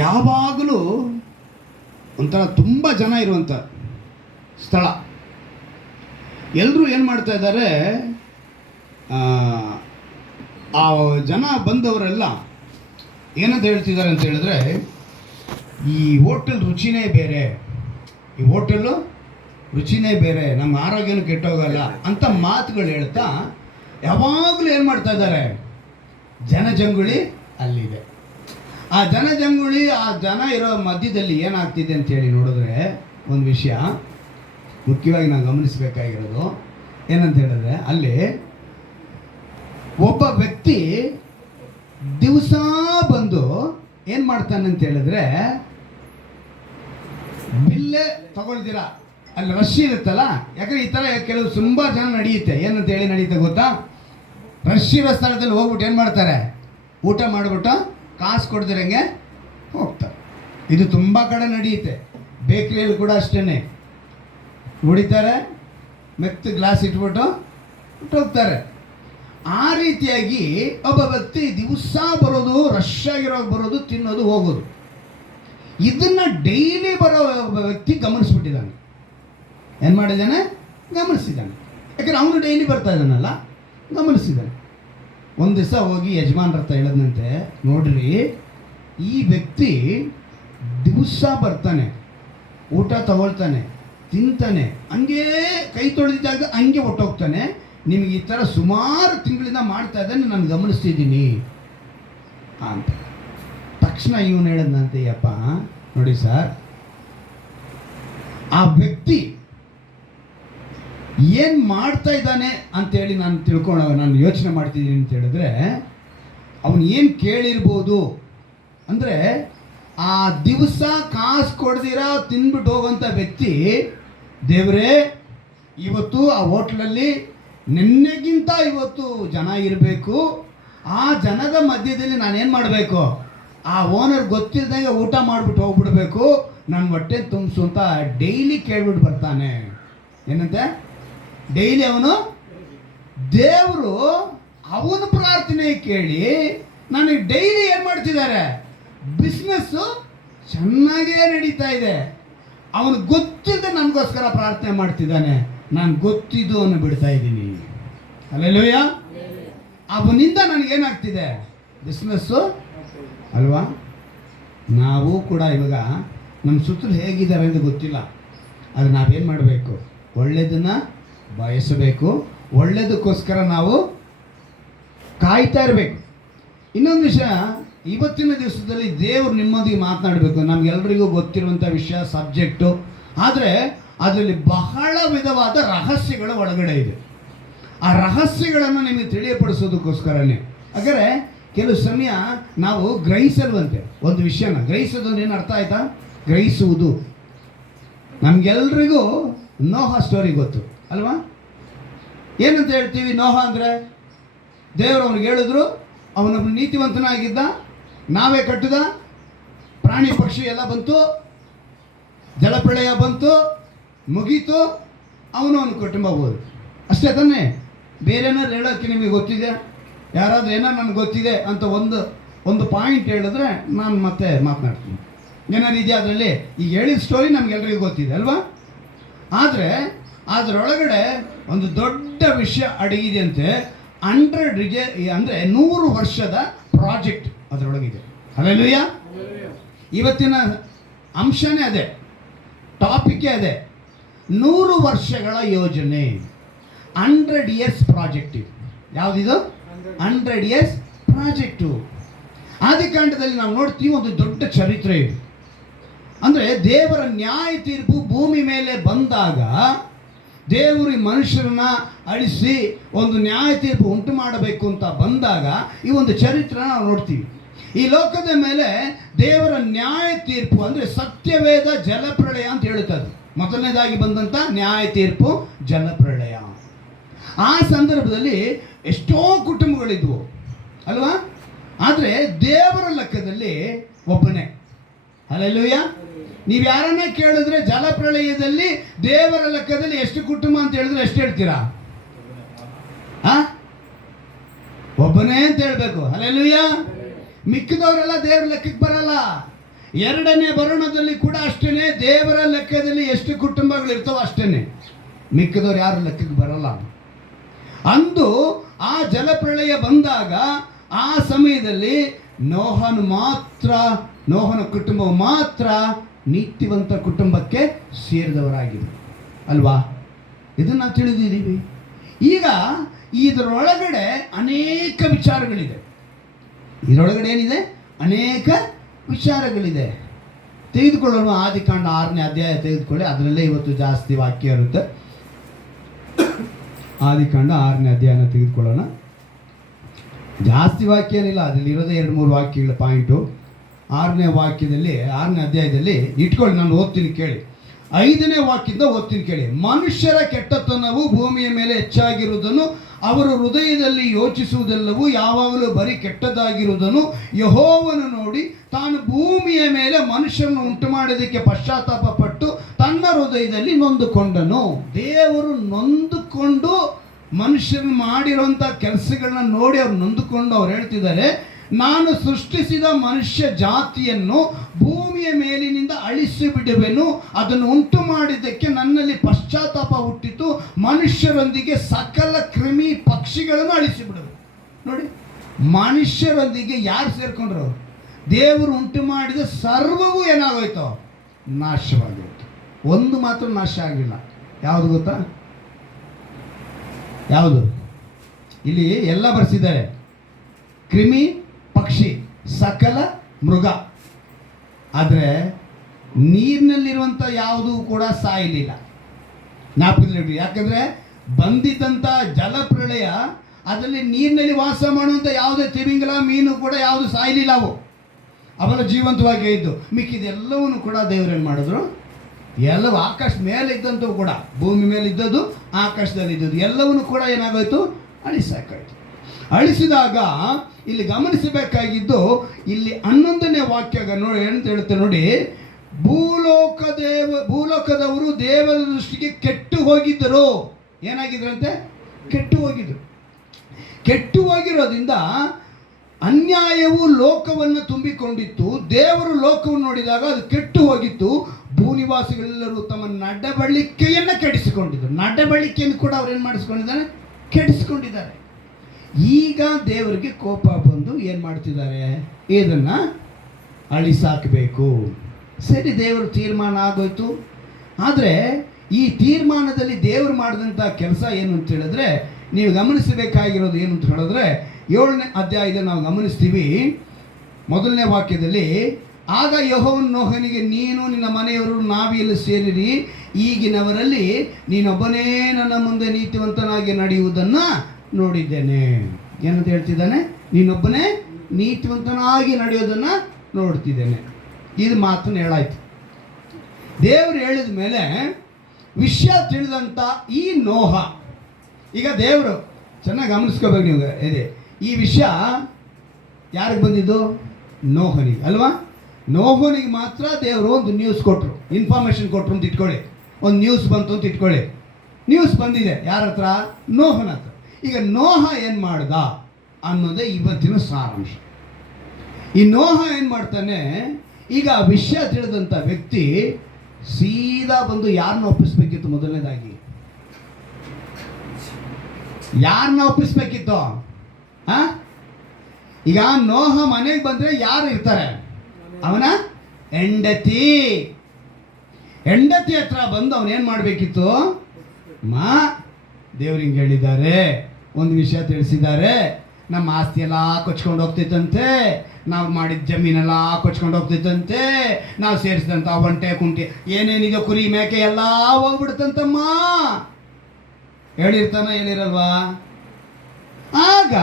ಯಾವಾಗಲೂ ಒಂಥರ ತುಂಬ ಜನ ಇರುವಂಥ ಸ್ಥಳ. ಎಲ್ಲರೂ ಏನು ಮಾಡ್ತಾ ಇದ್ದಾರೆ, ಆ ಜನ ಬಂದವರೆಲ್ಲ ಏನಂತ ಹೇಳ್ತಿದ್ದಾರೆ ಅಂತ ಹೇಳಿದ್ರೆ, ಈ ಹೋಟೆಲ್ ರುಚಿನೇ ಬೇರೆ, ಈ ಹೋಟೆಲ್ಲು ರುಚಿನೇ ಬೇರೆ, ನಮ್ಮ ಆರೋಗ್ಯನೂ ಕೆಟ್ಟೋಗಲ್ಲ ಅಂತ ಮಾತುಗಳು ಹೇಳ್ತಾ ಯಾವಾಗಲೂ ಏನು ಮಾಡ್ತಾ ಇದ್ದಾರೆ, ಜನಜಂಗುಳಿ ಅಲ್ಲಿದೆ. ಆ ಜನಜಂಗುಳಿ, ಆ ಜನ ಇರೋ ಮಧ್ಯದಲ್ಲಿ ಏನಾಗ್ತಿದೆ ಅಂತೇಳಿ ನೋಡಿದ್ರೆ ಒಂದು ವಿಷಯ ಮುಖ್ಯವಾಗಿ ನಾವು ಗಮನಿಸಬೇಕಾಗಿರೋದು ಏನಂತ ಹೇಳಿದ್ರೆ, ಅಲ್ಲಿ ಒಬ್ಬ ವ್ಯಕ್ತಿ ದಿವಸ ಬಂದು ಏನು ಮಾಡ್ತಾನೆ ಅಂತ ಹೇಳಿದ್ರೆ, ಬಿಲ್ಲೇ ತಗೊಳ್ತೀರಾ, ಅಲ್ಲಿ ರಶ್ ಇರುತ್ತಲ್ಲ, ಯಾಕಂದ್ರೆ ಈ ಥರ ಕೆಲವು ತುಂಬ ಜನ ನಡೆಯುತ್ತೆ. ಏನಂತ ಹೇಳಿ ನಡೆಯುತ್ತೆ ಗೊತ್ತಾ, ರಶ್ ಇರೋ ಸ್ಥಳದಲ್ಲಿ ಹೋಗ್ಬಿಟ್ಟು ಏನು ಮಾಡ್ತಾರೆ, ಊಟ ಮಾಡಿಬಿಟ್ಟು ಕಾಸು ಕೊಡ್ದಿರಂಗೆ ಹೋಗ್ತಾರೆ. ಇದು ತುಂಬ ಕಡೆ ನಡೆಯುತ್ತೆ. ಬೇಕ್ರಿಯಲ್ಲಿ ಕೂಡ ಅಷ್ಟೇ, ಹೊಡಿತಾರೆ, ಮೆತ್ತ ಗ್ಲಾಸ್ ಇಟ್ಬಿಟ್ಟು ಹೋಗ್ತಾರೆ. ಆ ರೀತಿಯಾಗಿ ಒಬ್ಬ ವ್ಯಕ್ತಿ ದಿವಸ ಬರೋದು, ರಶ್ ಆಗಿರೋ ಬರೋದು, ತಿನ್ನೋದು, ಹೋಗೋದು, ಇದನ್ನು ಡೈಲಿ ಬರೋ ಒಬ್ಬ ವ್ಯಕ್ತಿ ಗಮನಿಸ್ಬಿಟ್ಟಿದ್ದಾನೆ. ಏನು ಮಾಡಿದ್ದಾನೆ, ಗಮನಿಸಿದ್ದಾನೆ. ಯಾಕಂದ್ರೆ ಅವನು ಡೈಲಿ ಬರ್ತಾ ಇದ್ದಾನಲ್ಲ, ಗಮನಿಸಿದ್ದಾನೆ. ಒಂದು ದಿವಸ ಹೋಗಿ ಯಜಮಾನ್ರ ಹತ್ರ ಹೇಳೋದಂತೆ, ನೋಡ್ರಿ ಈ ವ್ಯಕ್ತಿ ದಿವಸ ಬರ್ತಾನೆ, ಊಟ ತಗೊಳ್ತಾನೆ, ತಿಂತಾನೆ, ಹಂಗೇ ಕೈ ತೊಳೆದಿದ್ದಾಗ ಹಂಗೆ ಹೊಟ್ಟೋಗ್ತಾನೆ, ನಿಮಗೆ ಈ ಥರ ಸುಮಾರು ತಿಂಗಳಿಂದ ಮಾಡ್ತಾ ಇದ್ದಾನೆ, ನಾನು ಗಮನಿಸ್ತಿದ್ದೀನಿ ಅಂತ. ತಕ್ಷಣ ಇವನು ಹೇಳದಂತೆ, ಯಪ್ಪ ನೋಡಿ ಸರ್, ಆ ವ್ಯಕ್ತಿ ಏನು ಮಾಡ್ತಾ ಇದ್ದಾನೆ ಅಂತೇಳಿ ನಾನು ಯೋಚನೆ ಮಾಡ್ತಿದ್ದೀನಿ ಅಂತ ಹೇಳಿದ್ರೆ, ಅವನು ಏನು ಕೇಳಿರ್ಬೋದು ಅಂದರೆ, ಆ ದಿವಸ ಕಾಸು ಕೊಡ್ದಿರ ತಿಂದ್ಬಿಟ್ಟು ಹೋಗೋಂಥ ವ್ಯಕ್ತಿ, ದೇವರೇ ಇವತ್ತು ಆ ಹೋಟ್ಲಲ್ಲಿ ನಿನ್ನೆಗಿಂತ ಇವತ್ತು ಜನ ಇರಬೇಕು, ಆ ಜನದ ಮಧ್ಯದಲ್ಲಿ ನಾನೇನು ಮಾಡಬೇಕು, ಆ ಓನರ್ ಗೊತ್ತಿಲ್ದಂಗೆ ಊಟ ಮಾಡಿಬಿಟ್ಟು ಹೋಗ್ಬಿಡ್ಬೇಕು, ನನ್ನ ಹೊಟ್ಟೆ ತುಂಬಿಸು ಅಂತ ಡೈಲಿ ಕೇಳ್ಬಿಟ್ಟು ಬರ್ತಾನೆ. ಏನಂತೆ, ಡೈಲಿ ಅವನು, ದೇವರು ಅವನ ಪ್ರಾರ್ಥನೆ ಕೇಳಿ ನನಗೆ ಡೈಲಿ ಏನು ಮಾಡ್ತಿದ್ದಾರೆ, ಬಿಸ್ನೆಸ್ಸು ಚೆನ್ನಾಗೇ ನಡೀತಾ ಇದೆ. ಅವನು ಗೊತ್ತಿಲ್ಲದೆ ನನಗೋಸ್ಕರ ಪ್ರಾರ್ಥನೆ ಮಾಡ್ತಿದ್ದಾನೆ, ನಾನು ಗೊತ್ತಿದ್ದು ಅವನು ಬಿಡ್ತಾ ಇದ್ದೀನಿ. ಹಲ್ಲೆಲೂಯ. ಅವನಿಂದ ನನಗೇನಾಗ್ತಿದೆ, ಬಿಸ್ನೆಸ್ಸು ಅಲ್ವಾ. ನಾವು ಕೂಡ ಇವಾಗ ನಮ್ಮ ಸುತ್ತಲೂ ಹೇಗಿದ್ದಾರೆ ಅಂತ ಗೊತ್ತಿಲ್ಲ, ಅದು ನಾವೇನು ಮಾಡಬೇಕು, ಒಳ್ಳೆಯದನ್ನು ಬಯಸಬೇಕು, ಒಳ್ಳೆಯದಕ್ಕೋಸ್ಕರ ನಾವು ಕಾಯ್ತಾ ಇರಬೇಕು. ಇನ್ನೊಂದು ವಿಷಯ, ಇವತ್ತಿನ ದಿವಸದಲ್ಲಿ ದೇವರು ನಿಮ್ಮೊಂದಿಗೆ ಮಾತನಾಡಬೇಕು. ನಮಗೆಲ್ಲರಿಗೂ ಗೊತ್ತಿರುವಂಥ ವಿಷಯ, ಸಬ್ಜೆಕ್ಟು, ಆದರೆ ಅದರಲ್ಲಿ ಬಹಳ ವಿಧವಾದ ರಹಸ್ಯಗಳ ಒಳಗಡೆ ಇದೆ. ಆ ರಹಸ್ಯಗಳನ್ನು ನಿಮಗೆ ತಿಳಿಯಪಡಿಸೋದಕ್ಕೋಸ್ಕರನೇ. ಹಾಗಾದರೆ ಕೆಲವು ಸಮಯ ನಾವು ಗ್ರಹಿಸಲ್ವಂತೆ ಒಂದು ವಿಷಯನ. ಗ್ರಹಿಸೋದು ಏನು ಅರ್ಥ ಆಯ್ತಾ, ಗ್ರಹಿಸುವುದು. ನಮಗೆಲ್ರಿಗೂ ನೋಹ ಸ್ಟೋರಿ ಗೊತ್ತು ಅಲ್ವಾ. ಏನಂತ ಹೇಳ್ತೀವಿ, ನೋಹ ಅಂದರೆ ದೇವರು ಅವ್ನಿಗೆ ಹೇಳಿದ್ರು, ಅವನೊಬ್ಬ ನೀತಿವಂತನಾಗಿದ್ದ, ನಾವೇ ಕಟ್ಟಿದ, ಪ್ರಾಣಿ ಪಕ್ಷಿ ಎಲ್ಲ ಬಂತು, ಜಲಪ್ರಳಯ ಬಂತು, ಮುಗೀತು, ಅವನ ಕುಟುಂಬ ಹೋದ್ರು, ಅಷ್ಟೇ ತಾನೇ. ಬೇರೆನಾದ್ರು ಹೇಳೋಕ್ಕೆ ನಿಮಗೆ ಗೊತ್ತಿದೆ, ಯಾರಾದರೂ ಏನೋ ನನಗೆ ಗೊತ್ತಿದೆ ಅಂತ ಒಂದು ಪಾಯಿಂಟ್ ಹೇಳಿದ್ರೆ ನಾನು ಮತ್ತೆ ಮಾತನಾಡ್ತೀನಿ. ಏನಾರು ಇದೆಯಾ ಅದರಲ್ಲಿ? ಈಗ ಹೇಳಿದ ಸ್ಟೋರಿ ನಮಗೆಲ್ಲರಿಗೂ ಗೊತ್ತಿದೆ ಅಲ್ವಾ. ಆದರೆ ಅದರೊಳಗಡೆ ಒಂದು ದೊಡ್ಡ ವಿಷಯ ಅಡಗಿದೆಯಂತೆ. 100 ವರ್ಷದ ಪ್ರಾಜೆಕ್ಟ್ ಅದರೊಳಗಿದೆ. ಹಲ್ಲೆಲೂಯ. ಇವತ್ತಿನ ಅಂಶನೇ ಅದೇ, ಟಾಪಿಕ್ಕೇ ಅದೇ, 100 ವರ್ಷಗಳ ಯೋಜನೆ, 100 years ಪ್ರಾಜೆಕ್ಟ್. ಇದು ಯಾವುದಿದು? 100 years ಪ್ರಾಜೆಕ್ಟು. ಆದಿಕಾಂಡದಲ್ಲಿ ನಾವು ನೋಡ್ತೀವಿ, ಒಂದು ದೊಡ್ಡ ಚರಿತ್ರೆ ಇದು. ಅಂದರೆ ದೇವರ ನ್ಯಾಯ ತೀರ್ಪು ಭೂಮಿ ಮೇಲೆ ಬಂದಾಗ, ದೇವರು ಈ ಮನುಷ್ಯರನ್ನ ಅಳಿಸಿ ಒಂದು ನ್ಯಾಯ ತೀರ್ಪು ಉಂಟು ಮಾಡಬೇಕು ಅಂತ ಬಂದಾಗ ಈ ಒಂದು ಚರಿತ್ರೆ ನಾವು ನೋಡ್ತೀವಿ. ಈ ಲೋಕದ ಮೇಲೆ ದೇವರ ನ್ಯಾಯ ತೀರ್ಪು ಅಂದರೆ ಸತ್ಯವೇದ ಜಲಪ್ರಳಯ ಅಂತ ಹೇಳುತ್ತದೆ. ಮೊದಲನೇದಾಗಿ ಬಂದಂಥ ನ್ಯಾಯ ತೀರ್ಪು ಜಲಪ್ರಳಯ. ಆ ಸಂದರ್ಭದಲ್ಲಿ ಎಷ್ಟೋ ಕುಟುಂಬಗಳಿದ್ವು ಅಲ್ವಾ. ಆದರೆ ದೇವರ ಲೆಕ್ಕದಲ್ಲಿ ಒಬ್ಬನೇ. ಹಲ್ಲೆಲೂಯ. ನೀವು ಯಾರನ್ನ ಕೇಳಿದ್ರೆ ಜಲಪ್ರಳಯದಲ್ಲಿ ದೇವರ ಲೆಕ್ಕದಲ್ಲಿ ಎಷ್ಟು ಕುಟುಂಬ ಅಂತ ಹೇಳಿದ್ರೆ ಎಷ್ಟು ಹೇಳ್ತೀರಾ? ಒಬ್ಬನೇ ಅಂತ ಹೇಳ್ಬೇಕು. ಹಲ್ಲೆಲೂಯ. ಮಿಕ್ಕಿದವರೆಲ್ಲ ದೇವ್ರ ಲೆಕ್ಕಕ್ಕೆ ಬರಲ್ಲ. ಎರಡನೇ ಬರೋಣದಲ್ಲಿ ಕೂಡ ಅಷ್ಟೇ. ದೇವರ ಲೆಕ್ಕದಲ್ಲಿ ಎಷ್ಟು ಕುಟುಂಬಗಳಿರ್ತಾವೋ ಅಷ್ಟೇ, ಮಿಕ್ಕದವ್ರು ಯಾರು ಲೆಕ್ಕಕ್ಕೆ ಬರಲ್ಲ. ಅಂದು ಆ ಜಲಪ್ರಳಯ ಬಂದಾಗ ಆ ಸಮಯದಲ್ಲಿ ನೋಹನ ಕುಟುಂಬವು ಮಾತ್ರ ನೀತಿವಂತ ಕುಟುಂಬಕ್ಕೆ ಸೇರಿದವರಾಗಿದ್ದರು ಅಲ್ವಾ? ಇದನ್ನು ನಾವು ತಿಳಿದಿದ್ದೀವಿ. ಈಗ ಇದರೊಳಗಡೆ ಅನೇಕ ವಿಚಾರಗಳಿದೆ. ಇದರೊಳಗಡೆ ಏನಿದೆ? ಅನೇಕ ವಿಚಾರಗಳಿದೆ. ತೆಗೆದುಕೊಳ್ಳೋಣ ಆದಿಕಾಂಡ 6ನೇ ಅಧ್ಯಾಯ ತೆಗೆದುಕೊಳ್ಳಿ, ಅದರಲ್ಲೇ ಇವತ್ತು ಜಾಸ್ತಿ ವಾಕ್ಯ ಇರುತ್ತೆ. ಆದಿಕಾಂಡ 6ನೇ ಅಧ್ಯಾಯನ ತೆಗೆದುಕೊಳ್ಳೋಣ. ಜಾಸ್ತಿ ವಾಕ್ಯ ಏನಿಲ್ಲ, ಅದರಲ್ಲಿರೋದೇ 2-3 ವಾಕ್ಯಗಳ ಪಾಯಿಂಟು. 6ನೇ ಅಧ್ಯಾಯದಲ್ಲಿ ಇಟ್ಕೊಳ್ಳಿ, ನಾನು ಓದ್ತೀನಿ ಕೇಳಿ. 5ನೇ ವಾಕ್ಯದಿಂದ ಓದ್ತೀನಿ ಕೇಳಿ. ಮನುಷ್ಯರ ಕೆಟ್ಟತನವು ಭೂಮಿಯ ಮೇಲೆ ಹೆಚ್ಚಾಗಿರುವುದನ್ನು, ಅವರು ಹೃದಯದಲ್ಲಿ ಯೋಚಿಸುವುದೆಲ್ಲವೂ ಯಾವಾಗಲೂ ಬರೀ ಕೆಟ್ಟದಾಗಿರುವುದನ್ನು ಯೆಹೋವನು ನೋಡಿ ತಾನು ಭೂಮಿಯ ಮೇಲೆ ಮನುಷ್ಯರನ್ನು ಉಂಟು ಮಾಡೋದಕ್ಕೆ ಪಶ್ಚಾತ್ತಾಪ ಪಟ್ಟು ತನ್ನ ಹೃದಯದಲ್ಲಿ ನೊಂದುಕೊಂಡನು. ದೇವರು ನೊಂದುಕೊಂಡು ಮನುಷ್ಯರನ್ನು ಮಾಡಿರುವಂಥ ಕೆಲಸಗಳನ್ನ ನೋಡಿ ಅವ್ರು ನೊಂದುಕೊಂಡು ಅವ್ರು ಹೇಳ್ತಿದ್ದಾರೆ, ನಾನು ಸೃಷ್ಟಿಸಿದ ಮನುಷ್ಯ ಜಾತಿಯನ್ನು ಭೂಮಿಯ ಮೇಲಿನಿಂದ ಅಳಿಸಿ ಬಿಡುವೆನು, ಅದನ್ನು ಉಂಟು ಮಾಡಿದ್ದಕ್ಕೆ ನನ್ನಲ್ಲಿ ಪಶ್ಚಾತ್ತಾಪ ಹುಟ್ಟಿತು, ಮನುಷ್ಯರೊಂದಿಗೆ ಸಕಲ ಕ್ರಿಮಿ ಪಕ್ಷಿಗಳನ್ನು ಅಳಿಸಿಬಿಡುವೆ. ನೋಡಿ, ಮನುಷ್ಯರೊಂದಿಗೆ ಯಾರು ಸೇರ್ಕೊಂಡ್ರು? ದೇವರು ಉಂಟು ಮಾಡಿದ ಸರ್ವವೂ ಏನಾಗೋಯ್ತು? ನಾಶವಾಗೋಯ್ತು. ಒಂದು ಮಾತ್ರ ನಾಶ ಆಗಿಲ್ಲ. ಯಾವುದು ಗೊತ್ತಾ? ಯಾವುದು? ಇಲ್ಲಿ ಎಲ್ಲ ಬರೆಸಿದ್ದಾರೆ: ಕ್ರಿಮಿ, ಪಕ್ಷಿ, ಸಕಲ ಮೃಗ. ಆದರೆ ನೀರಿನಲ್ಲಿರುವಂಥ ಯಾವುದೂ ಕೂಡ ಸಾಯಲಿಲ್ಲ. ಜ್ಞಾಪಕದಲ್ಲಿ, ಯಾಕಂದರೆ ಬಂದಿದ್ದಂಥ ಜಲಪ್ರಳಯ ಅದರಲ್ಲಿ ನೀರಿನಲ್ಲಿ ವಾಸ ಮಾಡುವಂಥ ಯಾವುದೇ ತಿಮಿಂಗಲ, ಮೀನು ಕೂಡ ಯಾವುದು ಸಾಯಲಿಲ್ಲ. ಅವೆಲ್ಲ ಜೀವಂತವಾಗಿಯೇ ಇದ್ದು. ಮಿಕ್ಕಿದೆಲ್ಲವನ್ನೂ ಕೂಡ ದೇವರೇನು ಮಾಡಿದ್ರು? ಎಲ್ಲವೂ ಆಕಾಶ ಮೇಲೆ ಇದ್ದಂಥವು ಕೂಡ, ಭೂಮಿ ಮೇಲೆ ಇದ್ದದ್ದು, ಆಕಾಶದಲ್ಲಿ ಇದ್ದದ್ದು ಎಲ್ಲವನ್ನೂ ಕೂಡ ಏನಾಗೋಯ್ತು? ಅಳಿಸಾಕಾಯ್ತು. ಅಳಿಸಿದಾಗ ಇಲ್ಲಿ ಗಮನಿಸಬೇಕಾಗಿದ್ದು, ಇಲ್ಲಿ 11ನೇ ವಾಕ್ಯ ನೋಡಿ ಅಂತ ಹೇಳುತ್ತೆ ನೋಡಿ. ಭೂಲೋಕದವರು ದೇವರ ದೃಷ್ಟಿಗೆ ಕೆಟ್ಟು ಹೋಗಿದ್ದರು. ಏನಾಗಿದ್ರಂತೆ? ಕೆಟ್ಟು ಹೋಗಿದ್ರು. ಕೆಟ್ಟು ಹೋಗಿರೋದ್ರಿಂದ ಅನ್ಯಾಯವು ಲೋಕವನ್ನು ತುಂಬಿಕೊಂಡಿತ್ತು. ದೇವರು ಲೋಕವನ್ನು ನೋಡಿದಾಗ ಅದು ಕೆಟ್ಟು ಹೋಗಿತ್ತು. ಭೂನಿವಾಸಿಗಳೆಲ್ಲರೂ ತಮ್ಮ ನಡವಳಿಕೆಯನ್ನು ಕೆಡಿಸಿಕೊಂಡಿದ್ದರು. ನಡವಳಿಕೆಯನ್ನು ಕೂಡ ಅವ್ರೇನು ಮಾಡಿಸ್ಕೊಂಡಿದ್ದಾರೆ? ಕೆಡಿಸ್ಕೊಂಡಿದ್ದಾರೆ. ಈಗ ದೇವರಿಗೆ ಕೋಪ ಬಂದು ಏನು ಮಾಡ್ತಿದ್ದಾರೆ? ಇದನ್ನು ಅಳಿಸಾಕಬೇಕು. ಸರಿ, ದೇವರು ತೀರ್ಮಾನ ಆಗೋಯ್ತು. ಆದರೆ ಈ ತೀರ್ಮಾನದಲ್ಲಿ ದೇವರು ಮಾಡಿದಂಥ ಕೆಲಸ ಏನು ಅಂತ ಹೇಳಿದ್ರೆ, ನೀವು ಗಮನಿಸಬೇಕಾಗಿರೋದು ಏನು ಅಂತ ಹೇಳಿದ್ರೆ, 7ನೇ ಅಧ್ಯಾಯದಲ್ಲಿ ನಾವು ಗಮನಿಸ್ತೀವಿ. 1ನೇ ವಾಕ್ಯದಲ್ಲಿ, ಆಗ ಯೆಹೋವನು ನೋಹನಿಗೆ, ನೀನು ನಿನ್ನ ಮನೆಯವರು ನಾವಿಯಲ್ಲಿ ಸೇರಿರಿ, ಈಗಿನವರಲ್ಲಿ ನೀನೊಬ್ಬನೇ ನನ್ನ ಮುಂದೆ ನೀತಿವಂತನಾಗಿ ನಡೆಯುವುದನ್ನು ನೋಡಿದ್ದೇನೆ. ಏನಂತ ಹೇಳ್ತಿದ್ದಾನೆ? ನೀನೊಬ್ಬನೇ ನೀತಿವಂತನಾಗಿ ನಡೆಯೋದನ್ನು ನೋಡ್ತಿದ್ದೇನೆ. ಇದು ಮಾತನ್ನು ಹೇಳಾಯ್ತು. ದೇವರು ಹೇಳಿದ ಮೇಲೆ ವಿಷಯ ತಿಳಿದಂಥ ಈ ನೋಹ, ಈಗ ದೇವರು ಚೆನ್ನಾಗಿ ಗಮನಿಸ್ಕೋಬೇಕು ನೀವು. ಇದೆ ಈ ವಿಷಯ ಯಾರಿಗೆ ಬಂದಿದ್ದು? ನೋಹನಿಗೆ ಅಲ್ವಾ? ನೋಹನಿಗೆ ಮಾತ್ರ ದೇವರು ಒಂದು ನ್ಯೂಸ್ ಕೊಟ್ಟರು, ಇನ್ಫಾರ್ಮೇಷನ್ ಕೊಟ್ಟರು ಅಂತ ಇಟ್ಕೊಳ್ಳಿ. ಒಂದು ನ್ಯೂಸ್ ಬಂತು ಅಂತ ಇಟ್ಕೊಳ್ಳಿ. ನ್ಯೂಸ್ ಬಂದಿದೆ ಯಾರ ಹತ್ರ? ನೋಹನ ಹತ್ರ. ಈಗ ನೋಹ ಏನು ಮಾಡ್ದ ಅನ್ನೋದೇ ಇವತ್ತಿನ ಸಾರಾಂಶ. ಈ ನೋಹ ಏನು ಮಾಡ್ತಾನೆ? ಈಗ ವಿಷಯ ತಿಳಿದಂಥ ವ್ಯಕ್ತಿ ಸೀದಾ ಬಂದು ಯಾರನ್ನ ಒಪ್ಪಿಸ್ಬೇಕಿತ್ತು? ಮೊದಲನೇದಾಗಿ ಯಾರನ್ನ ಒಪ್ಪಿಸ್ಬೇಕಿತ್ತು? ಈಗ ನೋಹ ಮನೆಗೆ ಬಂದರೆ ಯಾರು ಇರ್ತಾರೆ? ಅವನ ಹೆಂಡತಿ ಹತ್ರ ಬಂದು ಅವನೇನು ಮಾಡಬೇಕಿತ್ತು? ದೇವ್ರು ಹಿಂಗೆ ಹೇಳಿದ್ದಾರೆ, ಒಂದು ವಿಷಯ ತಿಳಿಸಿದ್ದಾರೆ, ನಮ್ಮ ಆಸ್ತಿ ಎಲ್ಲ ಕೊಚ್ಕೊಂಡು ಹೋಗ್ತೈತಂತೆ, ನಾವು ಮಾಡಿದ ಜಮೀನೆಲ್ಲ ಕೊಚ್ಕೊಂಡು ಹೋಗ್ತೈತಂತೆ, ನಾವು ಸೇರಿಸಿದಂಥ ಒಂಟೆ ಕುಂಟೆ ಏನೇನಿದೆ ಕುರಿ ಮೇಕೆ ಎಲ್ಲ ಹೋಗ್ಬಿಡುತ್ತಂತಮ್ಮ ಹೇಳಿರಲ್ವಾ? ಆಗ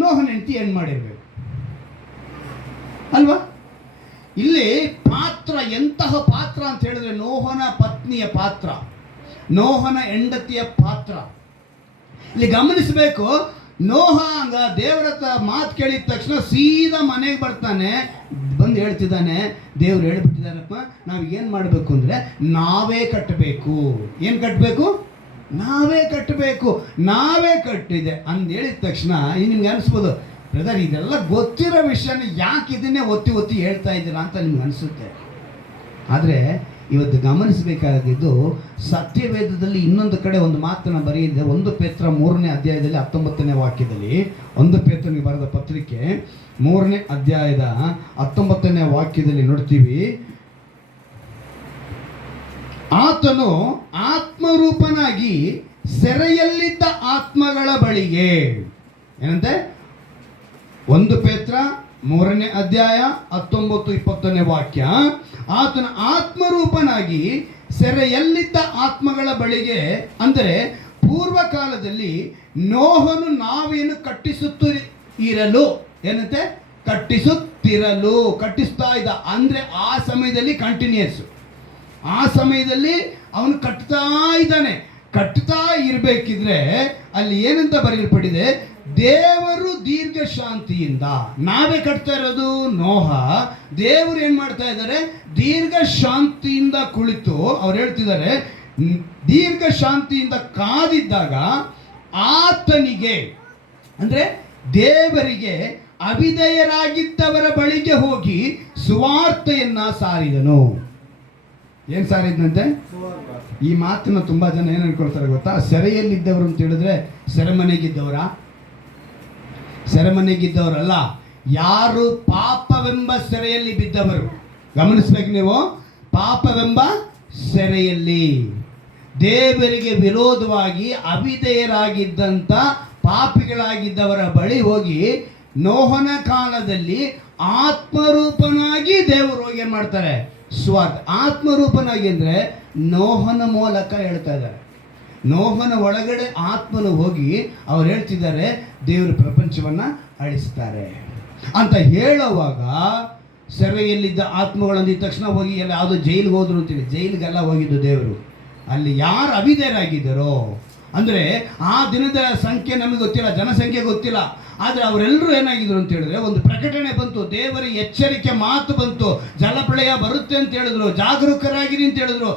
ನೋಹನ ಹೆಂಡತಿ ಏನು ಮಾಡಿರ್ಬೇಕು ಅಲ್ವಾ? ಇಲ್ಲಿ ಪಾತ್ರ ಎಂತಹ ಪಾತ್ರ ಅಂತ ಹೇಳಿದ್ರೆ, ನೋಹನ ಪತ್ನಿಯ ಪಾತ್ರ, ನೋಹನ ಹೆಂಡತಿಯ ಪಾತ್ರ. ಇಲ್ಲಿ ಗಮನಿಸಬೇಕು. ನೋಹ ಹಂಗ ದೇವರ ಹತ್ರ ಮಾತು ಕೇಳಿದ ತಕ್ಷಣ ಸೀದಾ ಮನೆಗೆ ಬರ್ತಾನೆ. ಬಂದು ಹೇಳ್ತಿದ್ದಾನೆ, ದೇವ್ರು ಹೇಳ್ಬಿಟ್ಟಿದ್ದಾರಪ್ಪ, ನಾವು ಏನು ಮಾಡಬೇಕು ಅಂದರೆ ನಾವೇ ಕಟ್ಟಬೇಕು. ಏನು ಕಟ್ಟಬೇಕು? ನಾವೇ ಕಟ್ಟಬೇಕು. ನಾವೇ ಕಟ್ಟಿದೆ ಅಂದು ಹೇಳಿದ ತಕ್ಷಣ ನಿಮ್ಗೆ ಅನಿಸ್ಬೋದು, ಬ್ರದರ್ ಇದೆಲ್ಲ ಗೊತ್ತಿರೋ ವಿಷಯನ ಯಾಕೆ ಇದನ್ನೇ ಒತ್ತಿ ಒತ್ತಿ ಹೇಳ್ತಾ ಇದ್ದೀರಾ ಅಂತ ನಿಮ್ಗೆ ಅನಿಸುತ್ತೆ. ಆದರೆ ಇವತ್ತು ಗಮನಿಸಬೇಕಾಗಿದ್ದು ಸತ್ಯವೇದದಲ್ಲಿ ಇನ್ನೊಂದು ಕಡೆ ಒಂದು ಮಾತನ್ನು ಬರೆಯಿದೆ. 1 ಪೇತ್ರ 3ನೇ ಅಧ್ಯಾಯದಲ್ಲಿ 19ನೇ ವಾಕ್ಯದಲ್ಲಿ, 1 ಪೇತ್ರನಿಗೆ ಬರೆದ ಪತ್ರಿಕೆ 3ನೇ ಅಧ್ಯಾಯದ 19ನೇ ವಾಕ್ಯದಲ್ಲಿ ನೋಡ್ತೀವಿ, ಆತನು ಆತ್ಮರೂಪನಾಗಿ ಸೆರೆಯಲ್ಲಿದ್ದ ಆತ್ಮಗಳ ಬಳಿಗೆ, ಏನಂತೆ 1 ಪೇತ್ರ 3ನೇ ಅಧ್ಯಾಯ 19-20ನೇ ವಾಕ್ಯ, ಆತನ ಆತ್ಮರೂಪನಾಗಿ ಸೆರೆಯಲ್ಲಿದ್ದ ಆತ್ಮಗಳ ಬಳಿಗೆ, ಅಂದರೆ ಪೂರ್ವ ಕಾಲದಲ್ಲಿ ನೋಹನು ನಾವೇನು ಕಟ್ಟಿಸುತ್ತಿರಲು, ಏನಂತೆ ಕಟ್ಟಿಸುತ್ತಿರಲು, ಕಟ್ಟಿಸ್ತಾ ಇದ್ದ, ಅಂದರೆ ಆ ಸಮಯದಲ್ಲಿ ಕಂಟಿನ್ಯೂಸ್, ಆ ಸಮಯದಲ್ಲಿ ಅವನು ಕಟ್ತಾ ಇದ್ದಾನೆ. ಕಟ್ತಾ ಇರಬೇಕಿದ್ರೆ ಅಲ್ಲಿ ಏನಂತ ಬರೆಯಲ್ಪಟ್ಟಿದೆ, ದೇವರು ದೀರ್ಘ ಶಾಂತಿಯಿಂದ, ನಾವೇ ಕಟ್ತಾ ಇರೋದು ನೋಹ, ದೇವರು ಏನು ಮಾಡ್ತಾ ಇದ್ದಾರೆ, ದೀರ್ಘ ಶಾಂತಿಯಿಂದ ಕುಳಿತು ಅವ್ರು ಹೇಳ್ತಿದ್ದಾರೆ, ದೀರ್ಘ ಶಾಂತಿಯಿಂದ ಕಾದಿದ್ದಾಗ ಆತನಿಗೆ, ಅಂದರೆ ದೇವರಿಗೆ ಅವಿಧೇಯರಾಗಿದ್ದವರ ಬಳಿಗೆ ಹೋಗಿ ಸುವಾರ್ತೆಯನ್ನ ಸಾರಿದನು. ಏನು ಸಾರಿದ್ನಂತೆ? ಈ ಮಾತನ್ನು ತುಂಬ ಜನ ಏನು ಅನ್ಕೊಳ್ತಾರೆ ಗೊತ್ತಾ? ಸೆರೆಯಲ್ಲಿದ್ದವರು ಅಂತ ಹೇಳಿದ್ರೆ ಸೆರೆಮನೆಗಿದ್ದವರಲ್ಲ, ಯಾರು ಪಾಪವೆಂಬ ಸೆರೆಯಲ್ಲಿ ಬಿದ್ದವರು. ಗಮನಿಸ್ಬೇಕು ನೀವು, ಪಾಪವೆಂಬ ಸೆರೆಯಲ್ಲಿ ದೇವರಿಗೆ ವಿರೋಧವಾಗಿ ಅವಿಧೇಯರಾಗಿದ್ದಂಥ ಪಾಪಿಗಳಾಗಿದ್ದವರ ಬಳಿ ಹೋಗಿ ನೋಹನ ಕಾಲದಲ್ಲಿ ಆತ್ಮರೂಪನಾಗಿ ದೇವರು ಹೋಗಿ ಏನು ಮಾಡ್ತಾರೆ, ಆತ್ಮರೂಪನಾಗಿ ಅಂದರೆ ನೋಹನ ಮೂಲಕ ಹೇಳ್ತಾ ಇದ್ದಾರೆ. ನೋಹನ ಒಳಗಡೆ ಆತ್ಮನು ಹೋಗಿ ಅವ್ರು ಹೇಳ್ತಿದ್ದಾರೆ, ದೇವರು ಪ್ರಪಂಚವನ್ನು ಅಳಿಸ್ತಾರೆ ಅಂತ ಹೇಳುವಾಗ, ಸೆರೆಯಲ್ಲಿದ್ದ ಆತ್ಮಗಳಂದಿದ ತಕ್ಷಣ ಹೋಗಿ ಎಲ್ಲ ಯಾವುದೋ ಜೈಲಿಗೆ ಹೋದ್ರು ಅಂತೀವಿ. ಜೈಲಿಗೆಲ್ಲ ಹೋಗಿದ್ದು ದೇವರು. ಅಲ್ಲಿ ಯಾರು ಅವಿಧೇಯರಾಗಿದ್ದಾರೋ, ಅಂದರೆ ಆ ದಿನದ ಸಂಖ್ಯೆ ನಮಗೆ ಗೊತ್ತಿಲ್ಲ, ಜನಸಂಖ್ಯೆ ಗೊತ್ತಿಲ್ಲ, ಆದರೆ ಅವರೆಲ್ಲರೂ ಏನಾಗಿದ್ರು ಅಂತ ಹೇಳಿದ್ರೆ, ಒಂದು ಪ್ರಕಟಣೆ ಬಂತು, ದೇವರ ಎಚ್ಚರಿಕೆ ಮಾತು ಬಂತು, ಜಲಪ್ರಳಯ ಬರುತ್ತೆ ಅಂತ ಹೇಳಿದ್ರು, ಜಾಗರೂಕರಾಗಿರಿ ಅಂತ ಹೇಳಿದ್ರು,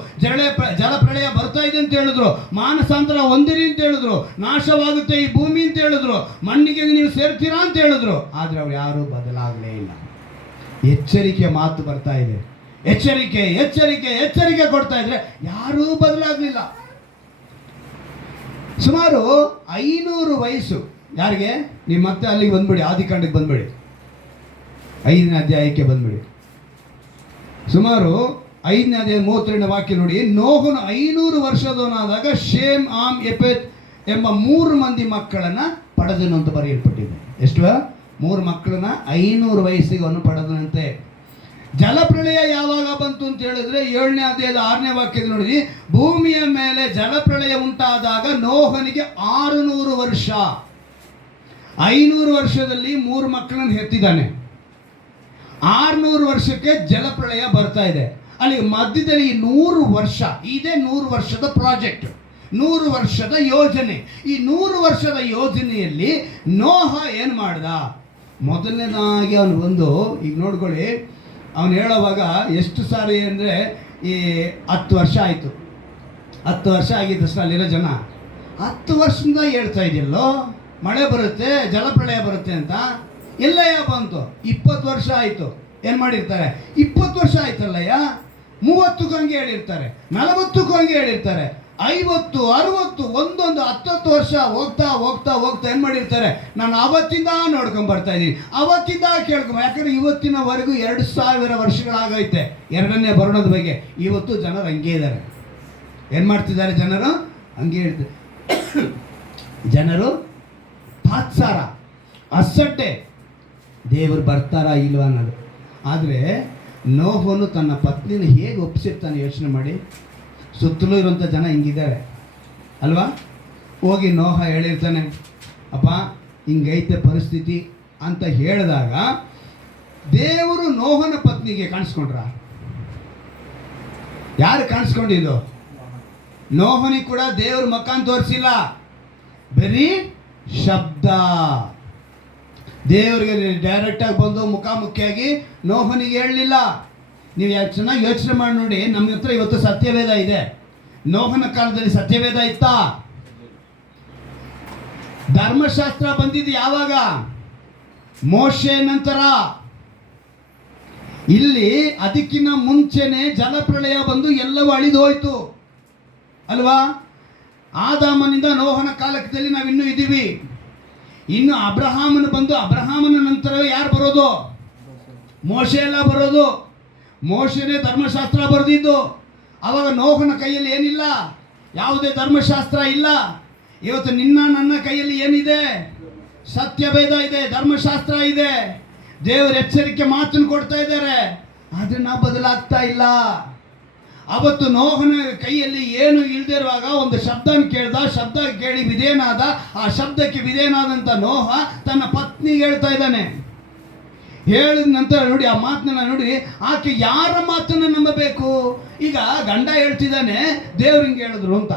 ಜಲಪ್ರಳಯ ಬರ್ತಾ ಇದೆ ಅಂತ ಹೇಳಿದ್ರು, ಮಾನಸಾಂತರ ಹೊಂದಿರಿ ಅಂತ ಹೇಳಿದ್ರು, ನಾಶವಾಗುತ್ತೆ ಈ ಭೂಮಿ ಅಂತ ಹೇಳಿದ್ರು, ಮಣ್ಣಿಗೆ ನೀವು ಸೇರ್ತೀರಾ ಅಂತ ಹೇಳಿದ್ರು. ಆದರೆ ಅವ್ರು ಯಾರೂ ಬದಲಾಗಲೇ ಇಲ್ಲ. ಎಚ್ಚರಿಕೆ ಮಾತು ಬರ್ತಾ ಇದೆ, ಎಚ್ಚರಿಕೆ ಎಚ್ಚರಿಕೆ ಎಚ್ಚರಿಕೆ ಕೊಡ್ತಾ ಇದ್ರೆ ಯಾರೂ ಬದಲಾಗಲಿಲ್ಲ. ಸುಮಾರು 500 ವಯಸ್ಸು ಯಾರಿಗೆ? ನೀವು ಮತ್ತೆ ಅಲ್ಲಿಗೆ ಬಂದ್ಬಿಡಿ, ಆದಿಕಾಂಡಕ್ಕೆ ಬಂದ್ಬಿಡಿ, 5ನೇ ಅಧ್ಯಾಯಕ್ಕೆ ಬಂದ್ಬಿಡಿ. ಸುಮಾರು 5ನೇ ಅಧ್ಯಾಯ 32ನೇ ವಾಕ್ಯ ನೋಡಿ. ನೋಹನು 500 ವರ್ಷದವನಾದಾಗ ಶೇಮ್, ಆಮ್, ಎಪೆತ್ ಎಂಬ 3 ಮಂದಿ ಮಕ್ಕಳನ್ನ ಪಡೆದನು ಅಂತ ಬರೆಯಲ್ಪಟ್ಟಿದೆ. ಎಷ್ಟು? 3 ಮಕ್ಕಳನ್ನ 500 ವಯಸ್ಸಿಗೆ ಅವನು ಪಡೆದನಂತೆ. ಜಲಪ್ರಳಯ ಯಾವಾಗ ಬಂತು ಅಂತ ಹೇಳಿದ್ರೆ 7ನೇ ಅಧ್ಯಾಯದ 6ನೇ ವಾಕ್ಯದ ನೋಡಿ, ಭೂಮಿಯ ಮೇಲೆ ಜಲಪ್ರಳಯ ಉಂಟಾದಾಗ ನೋಹನಿಗೆ 600 ವರ್ಷ. 500 ವರ್ಷದಲ್ಲಿ 3 ಮಕ್ಕಳನ್ನು ಹೆತ್ತಿದ್ದಾನೆ. 600 ವರ್ಷಕ್ಕೆ ಜಲಪ್ರಳಯ ಬರ್ತಾ ಇದೆ. ಅಲ್ಲಿ ಮಧ್ಯದಲ್ಲಿ 100 ವರ್ಷ ಇದೆ. 100 ವರ್ಷದ ಪ್ರಾಜೆಕ್ಟ್, 100 ವರ್ಷದ ಯೋಜನೆ. ಈ 100 ವರ್ಷದ ಯೋಜನೆಯಲ್ಲಿ ನೋಹ ಏನು ಮಾಡ್ದ? ಮೊದಲನೇದಾಗಿ ಅವನು ಬಂದು, ಈಗ ನೋಡ್ಕೊಳ್ಳಿ, ಅವನು ಹೇಳೋವಾಗ ಎಷ್ಟು ಸಾರಿ ಅಂದರೆ, ಈ 10 ವರ್ಷ ಆಯಿತು, 10 ವರ್ಷ ಆಗಿದ್ದ ತಕ್ಷಣ ಅಲ್ಲಿರೋ ಜನ 10 ವರ್ಷದಿಂದ ಹೇಳ್ತಾ ಇದೆಯಲ್ಲೋ ಮಳೆ ಬರುತ್ತೆ, ಜಲಪ್ರಳಯ ಬರುತ್ತೆ ಅಂತ. ಎಲ್ಲಯ್ಯ ಬಂತು? 20 ವರ್ಷ ಆಯಿತು. ಏನು ಮಾಡಿರ್ತಾರೆ? 20 ವರ್ಷ ಆಯ್ತಲ್ಲಯ್ಯ, 30ಕ್ಕೂ ಹಂಗೆ ಹೇಳಿರ್ತಾರೆ, 40ಕ್ಕೂ ಹಂಗೆ ಹೇಳಿರ್ತಾರೆ, 50, 60, ಒಂದೊಂದು 10 ವರ್ಷ ಹೋಗ್ತಾ ಹೋಗ್ತಾ ಹೋಗ್ತಾ ಏನು ಮಾಡಿರ್ತಾರೆ? ನಾನು ಅವತ್ತಿಂದ ನೋಡ್ಕೊಂಡು ಬರ್ತಾ ಇದ್ದೀನಿ, ಅವತ್ತಿಂದ ಕೇಳ್ಕೊಂಡು, ಯಾಕಂದರೆ ಇವತ್ತಿನವರೆಗೂ 2000 ವರ್ಷಗಳಾಗೈತೆ 2ನೇ ಬರೋಣದ ಬಗ್ಗೆ. ಇವತ್ತು ಜನರು ಹಂಗೆ ಇದ್ದಾರೆ. ಏನು ಮಾಡ್ತಿದ್ದಾರೆ ಜನರು? ಹಂಗೆ ಹೇಳ್ತಾರೆ. ಜನರು ತಾತ್ಸಾರ, ಅಸಡ್ಡೆ, ದೇವರು ಬರ್ತಾರಾ ಇಲ್ವಾ ಅನ್ನೋದು. ಆದರೆ ನೋಹನು ತನ್ನ ಪತ್ನಿನ ಹೇಗೆ ಒಪ್ಪಿಸಿರ್ತಾನೆ ಯೋಚನೆ ಮಾಡಿ. ಸುತ್ತಲೂ ಇರುವಂಥ ಜನ ಹಿಂಗಿದ್ದಾರೆ ಅಲ್ವಾ? ಹೋಗಿ ನೋಹ ಹೇಳಿರ್ತಾನೆ, ಅಪ್ಪ ಹಿಂಗೈತೆ ಪರಿಸ್ಥಿತಿ ಅಂತ ಹೇಳಿದಾಗ ದೇವರು ನೋಹನ ಪತ್ನಿಗೆ ಕಾಣಿಸ್ಕೊಂಡ್ರ? ಯಾರು ಕಾಣಿಸ್ಕೊಂಡಿದ್ದು? ನೋಹನಿಗೆ ಕೂಡ ದೇವ್ರ ಮಕಾನ್ ತೋರಿಸಿಲ್ಲ, ಬರೀ ಶಬ್ದ. ದೇವರಿಗೆ ಡೈರೆಕ್ಟಾಗಿ ಬಂದು ಮುಖಾಮುಖಿಯಾಗಿ ನೋಹನಿಗೆ ಹೇಳಲಿಲ್ಲ. ನೀವು ಯಾಕೆ ಚೆನ್ನಾಗಿ ಯೋಚನೆ ಮಾಡಿ ನೋಡಿ. ನಮ್ಮ ಹತ್ರ ಇವತ್ತು ಸತ್ಯವೇದ ಇದೆ. ನೋಹನ ಕಾಲದಲ್ಲಿ ಸತ್ಯವೇದ ಇತ್ತಾ? ಧರ್ಮಶಾಸ್ತ್ರ ಬಂದಿದ್ದು ಯಾವಾಗ? ಮೋಶೆ ನಂತರ. ಇಲ್ಲಿ ಅದಕ್ಕಿಂತ ಮುಂಚೆನೆ ಜಲಪ್ರಳಯ ಬಂದು ಎಲ್ಲವೂ ಅಳಿದು ಹೋಯ್ತು ಅಲ್ವಾ. ಆದಾಮನಿಂದ ನೋಹನ ಕಾಲದಲ್ಲಿ ನಾವಿನ್ನೂ ಇದ್ದೀವಿ. ಇನ್ನು ಅಬ್ರಹಾಮನು ಬಂದು ಅಬ್ರಹಾಮನ ನಂತರವೇ ಯಾರು ಬರೋದು? ಮೋಶೆ ಎಲ್ಲ ಬರೋದು. ಮೋಶೆನೇ ಧರ್ಮಶಾಸ್ತ್ರ ಬರೆದಿದ್ದು. ಅವಾಗ ನೋಹನ ಕೈಯಲ್ಲಿ ಏನಿಲ್ಲ, ಯಾವುದೇ ಧರ್ಮಶಾಸ್ತ್ರ ಇಲ್ಲ. ಇವತ್ತು ನಿನ್ನ ನನ್ನ ಕೈಯಲ್ಲಿ ಏನಿದೆ? ಸತ್ಯವೇದ ಇದೆ, ಧರ್ಮಶಾಸ್ತ್ರ ಇದೆ. ದೇವರ ಎಚ್ಚರಿಕೆ ಮಾತನ್ನು ಕೊಡ್ತಾ ಇದ್ದಾರೆ, ಆದರೆ ನಾವು ಬದಲಾಗ್ತಾ ಇಲ್ಲ. ಅವತ್ತು ನೋಹನ ಕೈಯಲ್ಲಿ ಏನು ಇಲ್ದಿರುವಾಗ ಒಂದು ಶಬ್ದನ ಕೇಳ್ದ, ಶಬ್ದ ಕೇಳಿ ವಿಧೇಯನಾದ. ಆ ಶಬ್ದಕ್ಕೆ ವಿಧೇಯನಾದಂಥ ನೋಹ ತನ್ನ ಪತ್ನಿಗೆ ಹೇಳ್ತಾ ಇದ್ದಾನೆ. ಹೇಳಿದ ನಂತರ ನೋಡಿ, ಆ ಮಾತನ್ನ ನೋಡಿ, ಆಕೆ ಯಾರ ಮಾತನ್ನು ನಂಬಬೇಕು? ಈಗ ಗಂಡ ಹೇಳ್ತಿದ್ದಾನೆ, ದೇವ್ರಿಂಗೆ ಹೇಳಿದ್ರು ಅಂತ.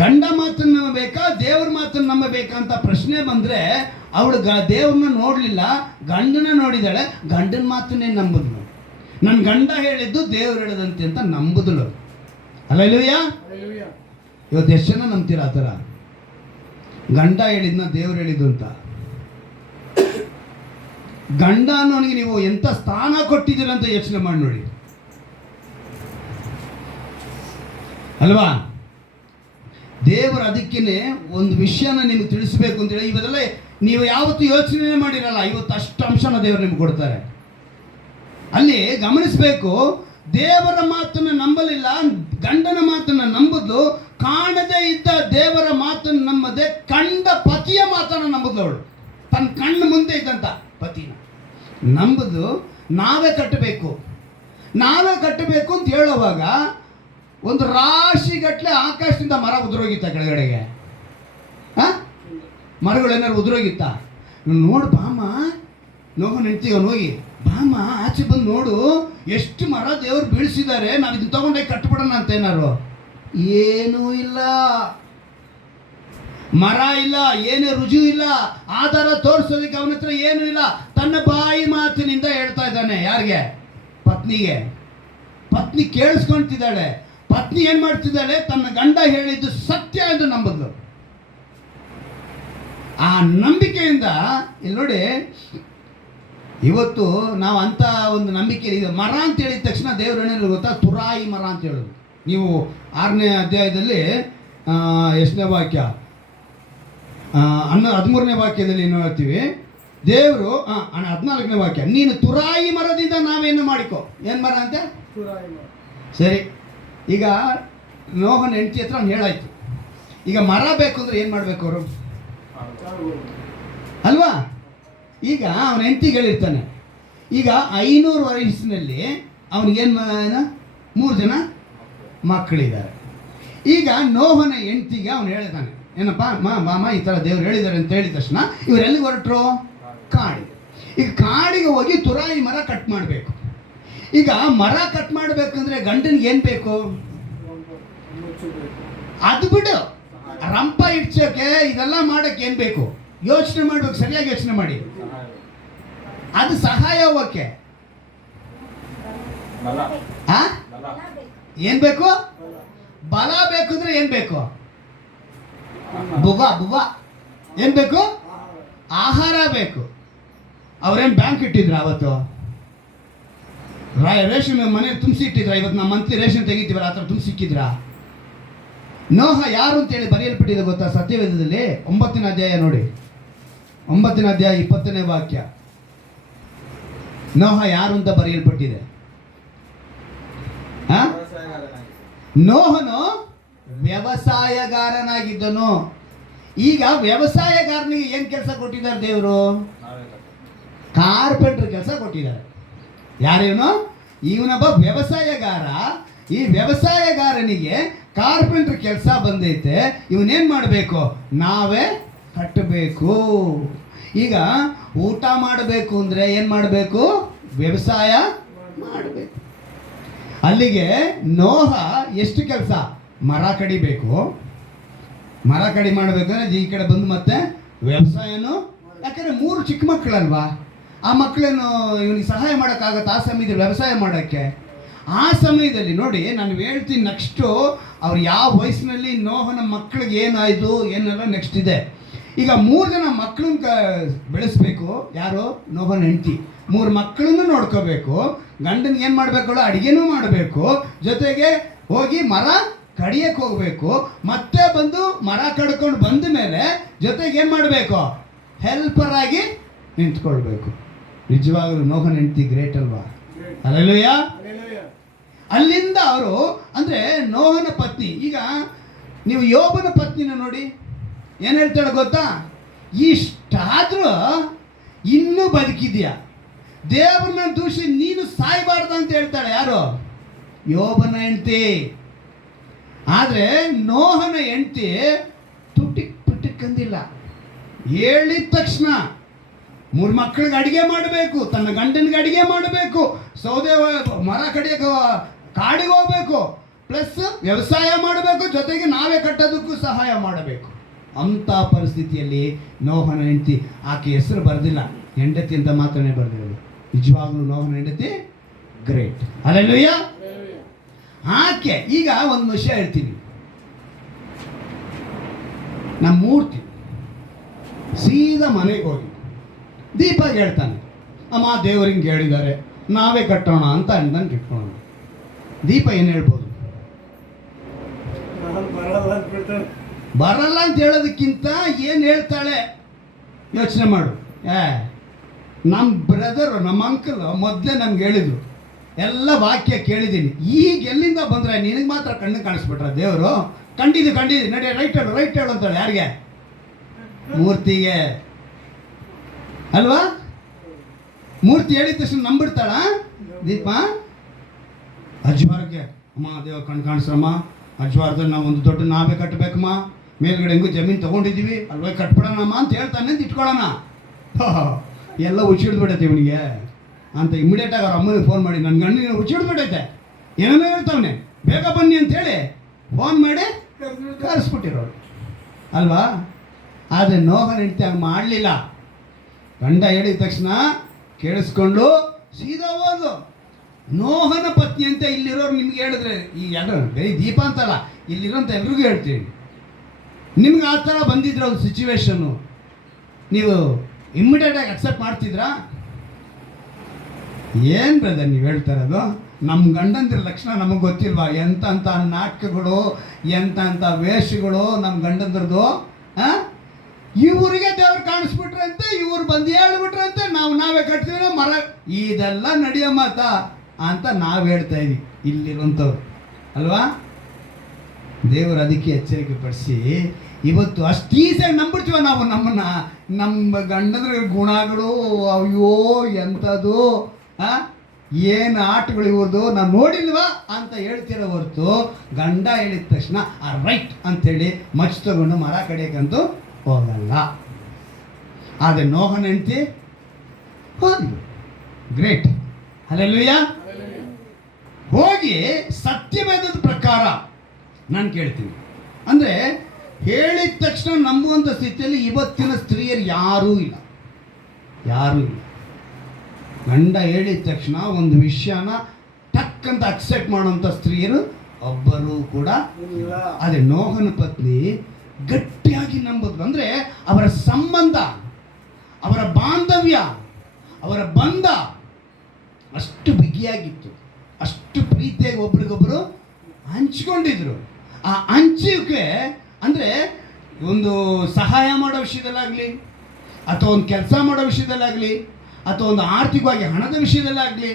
ಗಂಡ ಮಾತನ್ನು ನಂಬಬೇಕಾ, ದೇವ್ರ ಮಾತನ್ನು ನಂಬಬೇಕಾ ಅಂತ ಪ್ರಶ್ನೆ ಬಂದರೆ, ಅವಳು ದೇವ್ರನ್ನ ನೋಡಲಿಲ್ಲ, ಗಂಡನ ನೋಡಿದಾಳೆ. ಗಂಡನ ಮಾತನ್ನೇ ನಂಬುದ್ಳು. ನನ್ನ ಗಂಡ ಹೇಳಿದ್ದು ದೇವ್ರು ಹೇಳದಂತೆ ಅಂತ ನಂಬುದಳು. ಹಲ್ಲೆಲೂಯಾ. ಇವತ್ತು ಎಷ್ಟು ಜನ ನಂಬ್ತೀರಾ ಆ ಥರ? ಗಂಡ ಹೇಳಿದ್ನ ದೇವ್ರು ಹೇಳಿದ್ದು ಅಂತ. ಗಂಡ ಅನ್ನೋನಿಗೆ ನೀವು ಎಂಥ ಸ್ಥಾನ ಕೊಟ್ಟಿದ್ದೀರ ಅಂತ ಯೋಚನೆ ಮಾಡಿ ನೋಡಿ ಅಲ್ವಾ. ದೇವರು ಅದಕ್ಕೇ ಒಂದು ವಿಷಯನ ನಿಮ್ಗೆ ತಿಳಿಸ್ಬೇಕು ಅಂತೇಳಿ ಇವತ್ತೆಲ್ಲ ನೀವು ಯಾವತ್ತೂ ಯೋಚನೆ ಮಾಡಿರಲ್ಲ, ಇವತ್ತು ಅಷ್ಟು ಅಂಶನ ದೇವರು ನಿಮ್ಗೆ ಕೊಡ್ತಾರೆ. ಅಲ್ಲಿ ಗಮನಿಸಬೇಕು, ದೇವರ ಮಾತನ್ನು ನಂಬಲಿಲ್ಲ, ಗಂಡನ ಮಾತನ್ನು ನಂಬುದು. ಕಾಣದೇ ಇದ್ದ ದೇವರ ಮಾತನ್ನು ನಂಬದೆ ಕಂಡ ಪತಿಯ ಮಾತನ್ನು ನಂಬುದವಳು. ತನ್ನ ಕಣ್ಣು ಮುಂದೆ ಇದ್ದಂಥ ಪತಿನ ನಂಬುದು. ನಾವೇ ಕಟ್ಟಬೇಕು ಅಂತ ಹೇಳುವಾಗ ಒಂದು ರಾಶಿಗಟ್ಟಲೆ ಆಕಾಶದಿಂದ ಮರ ಉದುರೋಗಿತ್ತ ಕೆಳಗಡೆಗೆ. ಮರಗಳೇನಾದ್ರು ಉದುರೋಗಿತ್ತ? ನೋಡು ಬಾಮ, ನೋವು ನಿಂತೀವ ಹೋಗಿ ಬಾಮ, ಆಚೆ ಬಂದು ನೋಡು ಎಷ್ಟು ಮರ ದೇವ್ರು ಬೀಳಿಸಿದ್ದಾರೆ, ನಾವು ಇದನ್ನ ತಗೊಂಡೋಗಿ ಕಟ್ಬಿಡೋಣ ಅಂತ. ಏನಾರು ಏನೂ ಇಲ್ಲ, ಮರ ಇಲ್ಲ, ಏನೇ ರುಜು ಇಲ್ಲ, ಆಧಾರ ತೋರಿಸೋದಕ್ಕೆ ಅವನ ಹತ್ರ ಏನೂ ಇಲ್ಲ. ತನ್ನ ಬಾಯಿ ಮಾತಿನಿಂದ ಹೇಳ್ತಾ ಇದ್ದಾನೆ. ಯಾರಿಗೆ? ಪತ್ನಿಗೆ. ಪತ್ನಿ ಕೇಳಿಸ್ಕೊಂತಿದ್ದಾಳೆ. ಪತ್ನಿ ಏನು ಮಾಡ್ತಿದ್ದಾಳೆ? ತನ್ನ ಗಂಡ ಹೇಳಿದ್ದು ಸತ್ಯ ಎಂದು ನಂಬುದು. ಆ ನಂಬಿಕೆಯಿಂದ ಇಲ್ಲಿ ನೋಡಿ, ಇವತ್ತು ನಾವು ಅಂಥ ಒಂದು ನಂಬಿಕೆ ಇದೆ. ಮರ ಅಂತ ಹೇಳಿದ ತಕ್ಷಣ ದೇವ್ರು ಏನೇನು ಗೊತ್ತಾ? ತುರಾಯಿ ಮರ ಅಂತ ಹೇಳೋದು. ನೀವು 6ನೇ ಅಧ್ಯಾಯದಲ್ಲಿ ಎಷ್ಟನೇ ವಾಕ್ಯ? 13ನೇ ವಾಕ್ಯದಲ್ಲಿ ಏನು ಹೇಳ್ತೀವಿ? ದೇವರು 14ನೇ ವಾಕ್ಯ, ನೀನು ತುರಾಯಿ ಮರದಿಂದ ನಾವೇನು ಮಾಡಿಕೊ. ಏನು ಮರ ಅಂತೆ? ಸರಿ, ಈಗ ನೋಹನ ಹೆಂಡತಿ ಹತ್ರ ಅವ್ನು ಹೇಳಾಯ್ತು. ಈಗ ಮರ ಬೇಕು ಅಂದರೆ ಏನು ಮಾಡಬೇಕು ಅವರು? ಅಲ್ವಾ? ಈಗ ಅವನ ಹೆಂಡತಿಗೆ ಹೇಳಿರ್ತಾನೆ. ಈಗ 500 ವಯಸ್ಸಿನಲ್ಲಿ ಅವನಿಗೇನು 3 ಜನ ಮಕ್ಕಳಿದ್ದಾರೆ. ಈಗ ನೋಹನ ಹೆಂಡತಿಗೆ ಅವನು ಹೇಳ್ತಾನೆ, ಏನಪ್ಪ ಮಾಮ ಈ ಥರ ದೇವ್ರು ಹೇಳಿದ್ದಾರೆ ಅಂತ ಹೇಳಿದ ತಕ್ಷಣ ಇವರೆಲ್ಲಿಗೆ ಹೊರಟರು? ಕಾಡಿಗೆ. ಈಗ ಕಾಡಿಗೆ ಹೋಗಿ ತುರಾಯಿ ಮರ ಕಟ್ ಮಾಡಬೇಕು. ಈಗ ಮರ ಕಟ್ ಮಾಡಬೇಕಂದ್ರೆ ಗಂಡನಿಗೆ ಏನು ಬೇಕು? ಅದು ಬಿಡು, ರಂಪ ಇಡ್ಸೋಕೆ ಇದೆಲ್ಲ ಮಾಡೋಕ್ಕೆ ಏನು ಬೇಕು? ಯೋಚನೆ ಮಾಡ್ಬೇಕು, ಸರಿಯಾಗಿ ಯೋಚನೆ ಮಾಡಿ. ಅದು ಸಹಾಯ ಹೋಗಕ್ಕೆ ಏನ್ ಬೇಕು? ಬಲ ಬೇಕು. ಅಂದ್ರೆ ಏನ್ ಬೇಕು? ಬುಗ ಏನ್ ಬೇಕು? ಆಹಾರ ಬೇಕು. ಅವ್ರೇನ್ ಬ್ಯಾಂಕ್ ಇಟ್ಟಿದ್ರ ಅವತ್ತು? ರೇಷನ್ ಮನೇಲಿ ತುಂಬಿಸಿ ಇಟ್ಟಿದ್ರ? ಇವತ್ತು ನಾವು ಮಂತ್ಲಿ ರೇಷನ್ ತೆಗಿತೀವಲ್ಲ, ಆ ಥರ ತುಂಬಿಸಿ ಇಕ್ಕಿದ್ರ? ನೋಹ ಯಾರು ಅಂತೇಳಿ ಬರೆಯಲ್ಪಟ್ಟಿದೆ ಗೊತ್ತಾ? ಸತ್ಯವೇದದಲ್ಲಿ 9ನೇ ಅಧ್ಯಾಯ ನೋಡಿ, 9ನೇ ಅಧ್ಯಾಯ 20ನೇ ವಾಕ್ಯ. ನೋಹ ಯಾರು ಅಂತ ಬರೆಯಲ್ಪಟ್ಟಿದೆ? ನೋಹನು ವ್ಯವಸಾಯಗಾರನಾಗಿದ್ದನು. ಈಗ ವ್ಯವಸಾಯಗಾರನಿಗೆ ಏನು ಕೆಲಸ ಕೊಟ್ಟಿದ್ದಾರೆ ದೇವರು? ಕಾರ್ಪೆಂಟರ್ ಕೆಲಸ ಕೊಟ್ಟಿದ್ದಾರೆ. ಯಾರೇನು? ಇವನೊಬ್ಬ ವ್ಯವಸಾಯಗಾರ. ಈ ವ್ಯವಸಾಯಗಾರನಿಗೆ ಕಾರ್ಪೆಂಟರ್ ಕೆಲಸ ಬಂದೈತೆ. ಇವನೇನು ಮಾಡಬೇಕು? ನಾವೇ ಕಟ್ಟಬೇಕು. ಈಗ ಊಟ ಮಾಡಬೇಕು ಅಂದರೆ ಏನು ಮಾಡಬೇಕು? ವ್ಯವಸಾಯ ಮಾಡಬೇಕು. ಅಲ್ಲಿಗೆ ನೋಹ ಎಷ್ಟು ಕೆಲಸ? ಮರ ಕಡಿಬೇಕು. ಮರ ಕಡಿ ಮಾಡಬೇಕಂದ್ರೆ ಈ ಕಡೆ ಬಂದು ಮತ್ತೆ ವ್ಯವಸಾಯನೂ. ಯಾಕಂದರೆ 3 ಚಿಕ್ಕ ಮಕ್ಕಳಲ್ವಾ, ಆ ಮಕ್ಕಳೇನು ಇವನಿಗೆ ಸಹಾಯ ಮಾಡೋಕ್ಕಾಗತ್ತೆ ಆ ಸಮಯದಲ್ಲಿ ವ್ಯವಸಾಯ ಮಾಡೋಕ್ಕೆ? ಆ ಸಮಯದಲ್ಲಿ ನೋಡಿ, ನಾನು ಹೇಳ್ತೀನಿ ನೆಕ್ಸ್ಟು ಅವ್ರು ಯಾವ ವಯಸ್ಸಿನಲ್ಲಿ ನೋಹನ ಮಕ್ಕಳಿಗೆ ಏನಾಯಿತು ಏನೆಲ್ಲ ನೆಕ್ಸ್ಟ್ ಇದೆ. ಈಗ 3 ಜನ ಮಕ್ಕಳನ್ನ ಬೆಳೆಸ್ಬೇಕು. ಯಾರು? ನೋಹನ ಹೆಂಡತಿ. 3 ಮಕ್ಕಳನ್ನು ನೋಡ್ಕೋಬೇಕು. ಗಂಡನಿಗೆ ಏನು ಮಾಡಬೇಕು? ಅಡುಗೆನೂ ಮಾಡಬೇಕು. ಜೊತೆಗೆ ಹೋಗಿ ಮರ ಕಡಿಯಕ್ಕೆ ಹೋಗಬೇಕು. ಮತ್ತೆ ಬಂದು ಮರ ಕಡ್ಕೊಂಡು ಬಂದ ಮೇಲೆ ಜೊತೆಗೆ ಏನು ಮಾಡಬೇಕು? ಹೆಲ್ಪರ್ ಆಗಿ ನಿಂತ್ಕೊಳ್ಬೇಕು. ನಿಜವಾಗಲೂ ನೋಹನ ಹೆಂಡತಿ ಗ್ರೇಟ್ ಅಲ್ವಾ? ಹಲ್ಲೆಲೂಯ. ಅಲ್ಲಿಂದ ಅವರು ಅಂದರೆ ನೋಹನ ಪತ್ನಿ. ಈಗ ನೀವು ಯೋಬನ ಪತ್ನಿನ ನೋಡಿ, ಏನು ಹೇಳ್ತಾಳೆ ಗೊತ್ತಾ? ಇಷ್ಟಾದರೂ ಇನ್ನೂ ಬದುಕಿದ್ಯಾ, ದೇವ್ರನ್ನ ದೂಷಿ ನೀನು ಸಾಯಬಾರ್ದು ಅಂತ ಹೇಳ್ತಾಳೆ. ಯಾರು? ಯೋಬನ ಹೆಂಡತಿ. ಆದರೆ ನೋಹನ ಹೆಂಡತಿ ತುಟಿಕ್ ಪಿಟಿಕ್ ಅಂದಿಲ್ಲ. ಹೇಳಿದ ತಕ್ಷಣ 3 ಮಕ್ಕಳಿಗೆ ಅಡುಗೆ ಮಾಡಬೇಕು, ತನ್ನ ಗಂಡನಿಗೆ ಅಡುಗೆ ಮಾಡಬೇಕು, ಸೌದೆ ಮರ ಕಡಿಯೋಕೆ ಕಾಡಿಗೆ ಹೋಗಬೇಕು, ಪ್ಲಸ್ ವ್ಯವಸಾಯ ಮಾಡಬೇಕು, ಜೊತೆಗೆ ನಾವೇ ಕಟ್ಟೋದಕ್ಕೂ ಸಹಾಯ ಮಾಡಬೇಕು. ಅಂಥ ಪರಿಸ್ಥಿತಿಯಲ್ಲಿ ನೋಹನ ಹೆಂಡತಿ, ಆಕೆ ಹೆಸರು ಬರೆದಿಲ್ಲ, ಹೆಂಡತಿ ಅಂತ ಮಾತ್ರನೇ ಬರೆದಿರೋದು. ನಿಜವಾಗ್ಲೂ ನೋಹನ ಹೆಂಡತಿ ಗ್ರೇಟ್. ಹಲ್ಲೆಲೂಯ. ಆಕೆ ಈಗ ಒಂದು ವಿಷಯ ಹೇಳ್ತೀನಿ. ನಮ್ಮ ಮೂರ್ತಿ ಸೀದಾ ಮನೆಗೆ ಹೋಗಿ ದೀಪಾಗಿ ಹೇಳ್ತಾನೆ, ಅಮ್ಮ ದೇವರಿಗೆ ಹೇಳಿದ್ದಾರೆ ನಾವೇ ಕಟ್ಟೋಣ ಅಂತ ಅಂದಂಗೆ ಇಟ್ಕೊಳ್ಳೋಣ. ದೀಪ ಏನು ಹೇಳ್ಬೋದು? ಬರಲ್ಲ ಅಂತ ಹೇಳೋದಕ್ಕಿಂತ ಏನು ಹೇಳ್ತಾಳೆ ಯೋಚನೆ ಮಾಡು. ನಮ್ಮ ಬ್ರದರು, ನಮ್ಮ ಅಂಕಲ್ ಮೊದಲೇ ನಮ್ಗೆ ಹೇಳಿದ್ರು, ಎಲ್ಲ ವಾಕ್ಯ ಕೇಳಿದ್ದೀನಿ. ಈಗ ಎಲ್ಲಿಂದ ಬಂದರೆ ನಿನಗೆ ಮಾತ್ರ ಕಣ್ಣು ಕಾಣಿಸ್ಬಿಟ್ರ ದೇವರು? ಕಂಡಿದ್ದು ನಡಿ, ರೈಟ್ ಹೇಳು ಅಂತಾಳೆ. ಯಾರಿಗೆ? ಮೂರ್ತಿಗೆ ಅಲ್ವಾ? ಮೂರ್ತಿ ಹೇಳಿದ ತಕ್ಷಣ ನಂಬಿಡ್ತಾಳ ದೀಪ? ಅಜ್ವಾರ್ಗೆ, ಅಮ್ಮ ದೇವ್ರ ಕಣ್ಣು ಕಾಣಿಸ್ರಮ್ಮ, ಅಜ್ವಾರದಲ್ಲಿ ನಾವು ಒಂದು ದೊಡ್ಡ ನಾವೇ ಕಟ್ಟಬೇಕಮ್ಮ, ಮೇಲ್ಗಡೆ ಹೆಂಗೂ ಜಮೀನು ತೊಗೊಂಡಿದ್ದೀವಿ ಅಲ್ವೇ ಕಟ್ಬಿಡೋಣಮ್ಮ ಅಂತ ಹೇಳ್ತಾನೆ ಅಂತ ಇಟ್ಕೊಳ್ಳೋಣ. ಎಲ್ಲ ಹುಚ್ಚಿಡ್ಬಿಡೈತೆ ಇವನಿಗೆ ಅಂತ ಇಮಿಡಿಯೇಟಾಗಿ ಅವ್ರ ಅಮ್ಮನಿಗೆ ಫೋನ್ ಮಾಡಿ, ನನ್ನ ಗಂಡಿನ ಹುಚ್ಚಿಡ್ಬಿಟ್ಟೈತೆ, ಏನೇನೋ ಹೇಳ್ತಾವನೆ, ಬೇಗ ಬನ್ನಿ ಅಂತೇಳಿ ಫೋನ್ ಮಾಡಿ ಕರೆಸ್ಬಿಟ್ಟಿರೋರು ಅಲ್ವಾ? ಆದರೆ ನೋಹನ ಹೆಂಡತಿ ಹಂಗೆ ಮಾಡಲಿಲ್ಲ. ಗಂಡ ಹೇಳಿದ ತಕ್ಷಣ ಕೇಳಿಸ್ಕೊಂಡು ಸೀದಾ ಹೋದು. ನೋಹನ ಪತ್ನಿ ಅಂತ ಇಲ್ಲಿರೋರು ನಿಮ್ಗೆ ಹೇಳಿದ್ರೆ, ಈ ಎಲ್ಲರೂ ಬರೀ ದೀಪ ಅಂತಲ್ಲ, ಇಲ್ಲಿರೋಂಥ ಎಲ್ರಿಗೂ ಹೇಳ್ತೀವಿ, ನಿಮ್ಗೆ ಆ ಥರ ಬಂದಿದ್ರೆ ಒಂದು ಸಿಚುವೇಶನ್ನು, ನೀವು ಇಮ್ಮಿಡಿಯೇಟಾಗಿ ಅಕ್ಸೆಪ್ಟ್ ಮಾಡ್ತಿದ್ರಾ? ಏನು ಬ್ರದರ್ ನೀವು ಹೇಳ್ತಾರದು? ನಮ್ಮ ಗಂಡಂದಿರ ಲಕ್ಷಣ ನಮಗೆ ಗೊತ್ತಿಲ್ವಾ? ಎಂಥ ನಾಟಕಗಳು, ಎಂಥ ವೇಷಗಳು ನಮ್ಮ ಗಂಡಂದ್ರದ್ದು. ಇವರಿಗೆ ದೇವ್ರು ಕಾಣಿಸ್ಬಿಟ್ರಂತೆ, ಇವ್ರು ಬಂದು ಹೇಳ್ಬಿಟ್ರಂತೆ, ನಾವೇ ಕಟ್ತೀವಿ ಮರ, ಇದೆಲ್ಲ ನಡೆಯೋ ಮಾತಾ ಅಂತ ನಾವು ಹೇಳ್ತಾ ಇದೀವಿ ಇಲ್ಲಿರುವಂಥವ್ರು ಅಲ್ವಾ? ದೇವರು ಅದಕ್ಕೆ ಎಚ್ಚರಿಕೆ ಪಡಿಸಿ ಇವತ್ತು ಅಷ್ಟು ಈಸಿಯಾಗಿ ನಂಬಿಡ್ತೀವ ನಾವು ನಮ್ಮನ್ನು. ನಮ್ಮ ಗಂಡಂದ್ರ ಗುಣಗಳು ಅಯ್ಯೋ ಎಂಥದ್ದು, ಏನು ಆಟಗಳು ಇವ್ರದ್ದು ನಾವು ನೋಡಿಲ್ವಾ ಅಂತ ಹೇಳ್ತಿರೋ ಹೊರತು, ಗಂಡ ಹೇಳಿದ ತಕ್ಷಣ ರೈಟ್ ಅಂಥೇಳಿ ಮಚ್ಚ ತಗೊಂಡು ಮರ ಕಡಿಯೋಕ್ಕಂತೂ ಹೋಗಲ್ಲ. ಆದರೆ ನೋಹನ ಹೆಂಡತಿ ಹೋದ್ಲು. ಗ್ರೇಟ್. ಹಲ್ಲೆಲೂಯಾ. ಹೋಗಿ ಸತ್ಯವೇದದ ಪ್ರಕಾರ ನಾನು ಕೇಳ್ತೀನಿ, ಅಂದರೆ ಹೇಳಿದ ತಕ್ಷಣ ನಂಬುವಂಥ ಸ್ಥಿತಿಯಲ್ಲಿ ಇವತ್ತಿನ ಸ್ತ್ರೀಯರು ಯಾರೂ ಇಲ್ಲ. ಗಂಡ ಹೇಳಿದ ತಕ್ಷಣ ಒಂದು ವಿಷಯನ ಟಕ್ಕಂತ ಅಕ್ಸೆಪ್ಟ್ ಮಾಡುವಂಥ ಸ್ತ್ರೀಯರು ಒಬ್ಬರು ಕೂಡ ಇಲ್ಲ. ಆದರೆ ನೋಹನ ಪತ್ನಿ ಗಟ್ಟಿಯಾಗಿ ನಂಬಿದ್ರು. ಅಂದರೆ ಅವರ ಸಂಬಂಧ, ಅವರ ಬಾಂಧವ್ಯ, ಅವರ ಬಂಧ ಅಷ್ಟು ಬಿಗಿಯಾಗಿತ್ತು, ಅಷ್ಟು ಪ್ರೀತಿಯಾಗಿ ಒಬ್ರಿಗೊಬ್ಬರು ಹಂಚ್ಕೊಂಡಿದ್ರು. ಆ ಹಂಚಿಕೆ ಅಂದರೆ ಒಂದು ಸಹಾಯ ಮಾಡೋ ವಿಷಯದಲ್ಲಾಗಲಿ, ಅಥವಾ ಒಂದು ಕೆಲಸ ಮಾಡೋ ವಿಷಯದಲ್ಲಾಗಲಿ, ಅಥವಾ ಒಂದು ಆರ್ಥಿಕವಾಗಿ ಹಣದ ವಿಷಯದಲ್ಲಾಗಲಿ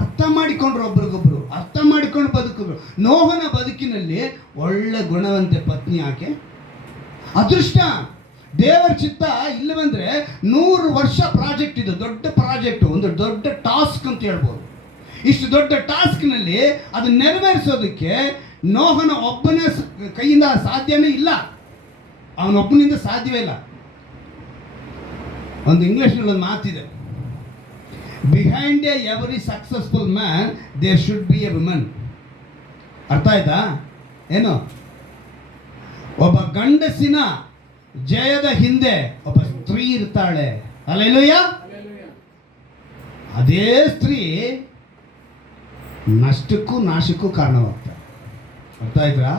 ಅರ್ಥ ಮಾಡಿಕೊಂಡ್ರು, ಒಬ್ರಿಗೊಬ್ರು ಅರ್ಥ ಮಾಡಿಕೊಂಡು ಬದುಕಿದ್ರು. ನೋಹನ ಬದುಕಿನಲ್ಲಿ ಒಳ್ಳೆ ಗುಣವಂತೆ ಪತ್ನಿ ಆಕೆ. ಅದೃಷ್ಟ, ದೇವರ ಚಿತ್ತ ಇಲ್ಲಿ ಬಂದರೆ 100 ವರ್ಷ ಪ್ರಾಜೆಕ್ಟ್, ಇದು ದೊಡ್ಡ ಪ್ರಾಜೆಕ್ಟು, ಒಂದು ದೊಡ್ಡ ಟಾಸ್ಕ್ ಅಂತ ಹೇಳ್ಬೋದು. ಇಷ್ಟು ದೊಡ್ಡ ಟಾಸ್ಕ್ನಲ್ಲಿ ಅದು ನೆರವೇರಿಸೋದಕ್ಕೆ ನೋಹನ ಒಬ್ಬನ ಕೈಯಿಂದ ಸಾಧ್ಯನೇ ಇಲ್ಲ, ಅವನೊಬ್ಬನಿಂದ ಸಾಧ್ಯವೇ ಇಲ್ಲ. ಒಂದು ಇಂಗ್ಲೀಷ್ನಲ್ಲಿ ಒಂದು ಮಾತಿದೆ, behind every successful man there should be a woman. ಅರ್ಥ ಆಯ್ತಾ? ಏನು? ಒಬ್ಬ ಗಂಡಸಿನ ಜಯದ ಹಿಂದೆ ಒಬ್ಬ ಸ್ತ್ರೀ ಇರ್ತಾಳೆ. ಹಲ್ಲೆಲೂಯಾ. ಅದೇ ಸ್ತ್ರೀ ನಷ್ಟಕ್ಕೂ ನಾಶಕ್ಕೂ ಕಾರಣವಾಗ್ತಾಳೆ. ಅರ್ಥ ಆಯ್ತಾ?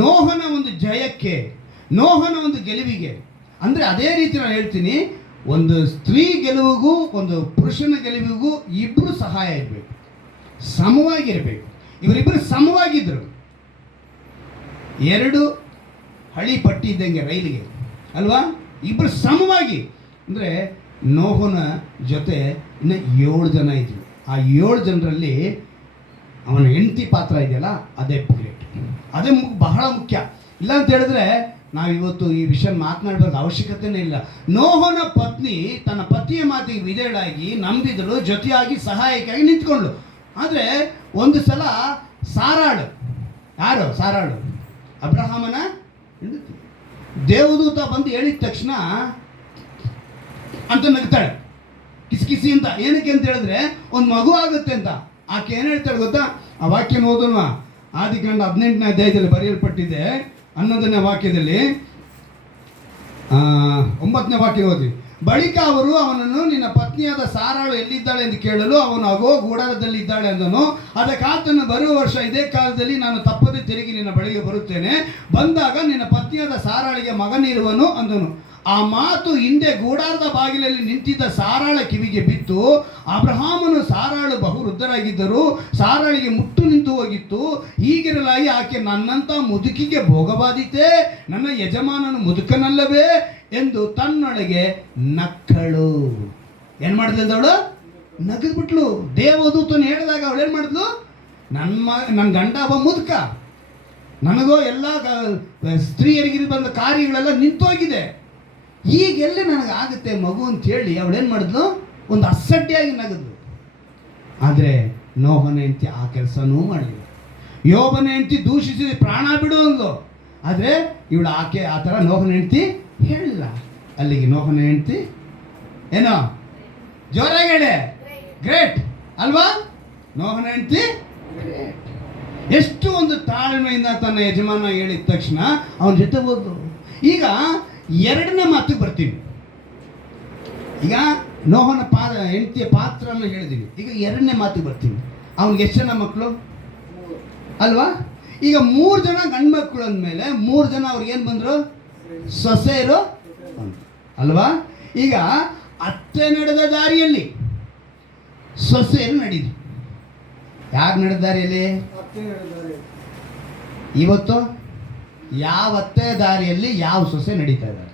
ನೋಹನ ಒಂದು ಜಯಕ್ಕೆ, ನೋಹನ ಒಂದು ಗೆಲುವಿಗೆ, ಅಂದರೆ ಅದೇ ರೀತಿ ನಾನು ಹೇಳ್ತೀನಿ, ಒಂದು ಸ್ತ್ರೀ ಗೆಲುವಿಗೂ ಒಂದು ಪುರುಷನ ಗೆಲುವಿಗೂ ಇಬ್ಬರು ಸಹಾಯ ಇರಬೇಕು, ಸಮವಾಗಿರಬೇಕು. ಇವರಿಬ್ಬರು ಸಮವಾಗಿದ್ದರು. ಎರಡು ಹಳಿ ಪಟ್ಟಿ ಇದ್ದಂಗೆ ರೈಲಿಗೆ ಅಲ್ವಾ, ಇಬ್ಬರು ಸಮವಾಗಿ. ಅಂದರೆ ನೋಹನ ಜೊತೆ ಇನ್ನು 7 ಜನ ಇದ್ರು. ಆ 7 ಜನರಲ್ಲಿ ಅವನ ಹೆಂಡತಿ ಪಾತ್ರ ಇದೆಯಲ್ಲ, ಅದೇ ಗ್ರೇಟ್, ಅದೇ ಬಹಳ ಮುಖ್ಯ. ಇಲ್ಲ ಅಂತ ಹೇಳಿದ್ರೆ ನಾವಿವತ್ತು ಈ ವಿಷಯ ಮಾತನಾಡಬೇಕು ಅವಶ್ಯಕತೆನೇ ಇಲ್ಲ. ನೋಹನ ಪತ್ನಿ ತನ್ನ ಪತಿಯ ಮಾತಿಗೆ ವಿಧೇಯಳಾಗಿ ನಂಬಿದಳು, ಜೊತೆಯಾಗಿ ಸಹಾಯಕ್ಕಾಗಿ ನಿಂತ್ಕೊಂಡ್ಳು. ಆದರೆ ಒಂದು ಸಲ ಸಾರಾಳು, ಯಾರು ಸಾರಾಳು? ಅಬ್ರಹಾಮನ ಹೆಂಡತಿ. ದೇವದೂತ ಬಂದು ಹೇಳಿದ ತಕ್ಷಣ ಅಂತ ನಗ್ತಾಳೆ ಕಿಸಿ ಅಂತ. ಏನಕ್ಕೆ ಅಂತ ಹೇಳಿದ್ರೆ ಒಂದು ಮಗು ಆಗುತ್ತೆ ಅಂತ. ಆಕೆ ಏನು ಹೇಳ್ತಾಳೆ ಗೊತ್ತಾ? ಆ ವಾಕ್ಯನ ಓದೋಣ. ಆದಿಕಾಂಡ 18ನೇ ಅಧ್ಯಾಯದಲ್ಲಿ ಬರೆಯಲ್ಪಟ್ಟಿದೆ 11ನೇ ವಾಕ್ಯದಲ್ಲಿ 9ನೇ ವಾಕ್ಯ ಓದಿ. ಬಳಿಕ ಅವರು ಅವನನ್ನು, ನಿನ್ನ ಪತ್ನಿಯಾದ ಸಾರಾಳು ಎಲ್ಲಿದ್ದಾಳೆ ಎಂದು ಕೇಳಲು ಅವನು, ಅಗೋ ಗೂಡಾರದಲ್ಲಿದ್ದಾಳೆ ಅಂದನು. ಅದಕ್ಕೆ ಆತನು, ಬರುವ ವರ್ಷ ಇದೇ ಕಾಲದಲ್ಲಿ ನಾನು ತಪ್ಪದೆ ತಿರುಗಿ ನಿನ್ನ ಬಳಿಗೆ ಬರುತ್ತೇನೆ, ಬಂದಾಗ ನಿನ್ನ ಪತ್ನಿಯಾದ ಸಾರಾಳಿಗೆ ಮಗನಿರುವನು ಅಂದನು. ಆ ಮಾತು ಹಿಂದೆ ಗೂಡಾರದ ಬಾಗಿಲಲ್ಲಿ ನಿಂತಿದ್ದ ಸಾರಾಳ ಕಿವಿಗೆ ಬಿತ್ತು. ಅಬ್ರಹಾಮನು ಸಾರಾಳು ಬಹು ವೃದ್ಧರಾಗಿದ್ದರು, ಸಾರಾಳಿಗೆ ಮುಟ್ಟು ನಿಂತು ಹೋಗಿತ್ತು. ಹೀಗಿರಲಾಗಿ ಆಕೆ, ನನ್ನಂಥ ಮುದುಕಿಗೆ ಭೋಗಬಾದಿತೆ, ನನ್ನ ಯಜಮಾನನು ಮುದುಕನಲ್ಲವೇ ಎಂದು ತನ್ನೊಳಗೆ ನಕ್ಕಳು. ಏನು ಮಾಡಿದ್ಲು ಅವಳು? ನಗದ್ಬಿಟ್ಲು. ದೇವದೂತನು ಹೇಳಿದಾಗ ಅವಳು ಏನು ಮಾಡಿದ್ಲು? ನನ್ನ ಗಂಡ ಒಬ್ಬ ಮುದುಕ, ನನಗೋ ಎಲ್ಲ ಸ್ತ್ರೀಯರಿಗೆ ಬಂದ ಕಾರ್ಯಗಳೆಲ್ಲ ನಿಂತೋಗಿದೆ, ಈಗೆಲ್ಲ ನನಗಾಗುತ್ತೆ ಮಗು ಅಂತೇಳಿ ಅವಳೇನು ಮಾಡಿದ್ಲು? ಒಂದು ಅಸಡ್ಡೆಯಾಗಿ ನಗದ್ಲು. ಆದರೆ ನೋಹನ ಹೆಂಡತಿ ಆ ಕೆಲಸನೂ ಮಾಡಲಿಲ್ಲ. ಯೋಬನ ಹೆಂಡತಿ ದೂಷಿಸಿದ ಪ್ರಾಣ ಬಿಡು ಅಂದ್ಲು. ಆದರೆ ಇವಳು ಆಕೆ ಆ ಥರ ನೋಹನ ಹೆಂಡತಿ ಹೇಳಿಲ್ಲ. ಅಲ್ಲಿಗೆ ನೋಹನ ಹೆಂಡತಿ ಏನೋ ಜೋರಾಗಿ ಹೇಳಿ, ಗ್ರೇಟ್ ಅಲ್ವಾ? ನೋಹನ ಹೆಂಡತಿ ಗ್ರೇಟ್. ಎಷ್ಟು ಒಂದು ತಾಳ್ಮೆಯಿಂದ ತನ್ನ ಯಜಮಾನ ಹೇಳಿದ ತಕ್ಷಣ ಅವನ ಜೊತೆ ಹೋದ್ರು. ಈಗ 2ನೇ ಮಾತಿಗೆ ಬರ್ತೀವಿ. ಈಗ ನೋಹನ ಹೆಂಡತಿಯ ಪಾತ್ರನ ಹೇಳಿದೀವಿ. ಈಗ 2ನೇ ಮಾತಿಗೆ ಬರ್ತೀವಿ. ಅವನಿಗೆ ಎಷ್ಟು ಜನ ಮಕ್ಕಳು ಅಲ್ವಾ? ಈಗ 3 ಜನ ಗಂಡು ಮಕ್ಕಳು ಅಂದಮೇಲೆ 3 ಜನ ಅವ್ರಿಗೆ ಏನು ಬಂದರು? ಸೊಸೆಯರು ಅಲ್ವಾ? ಈಗ ಅತ್ತೆ ನಡೆದ ದಾರಿಯಲ್ಲಿ ಸೊಸೆಯರು ನಡೆದು. ಯಾರು ನಡೆದ ದಾರಿಯಲ್ಲಿ? ಇವತ್ತು ಯಾವ ಅತ್ತೆ ದಾರಿಯಲ್ಲಿ ಯಾವ ಸೊಸೆ ನಡೀತಾ ಇದ್ದಾರೆ?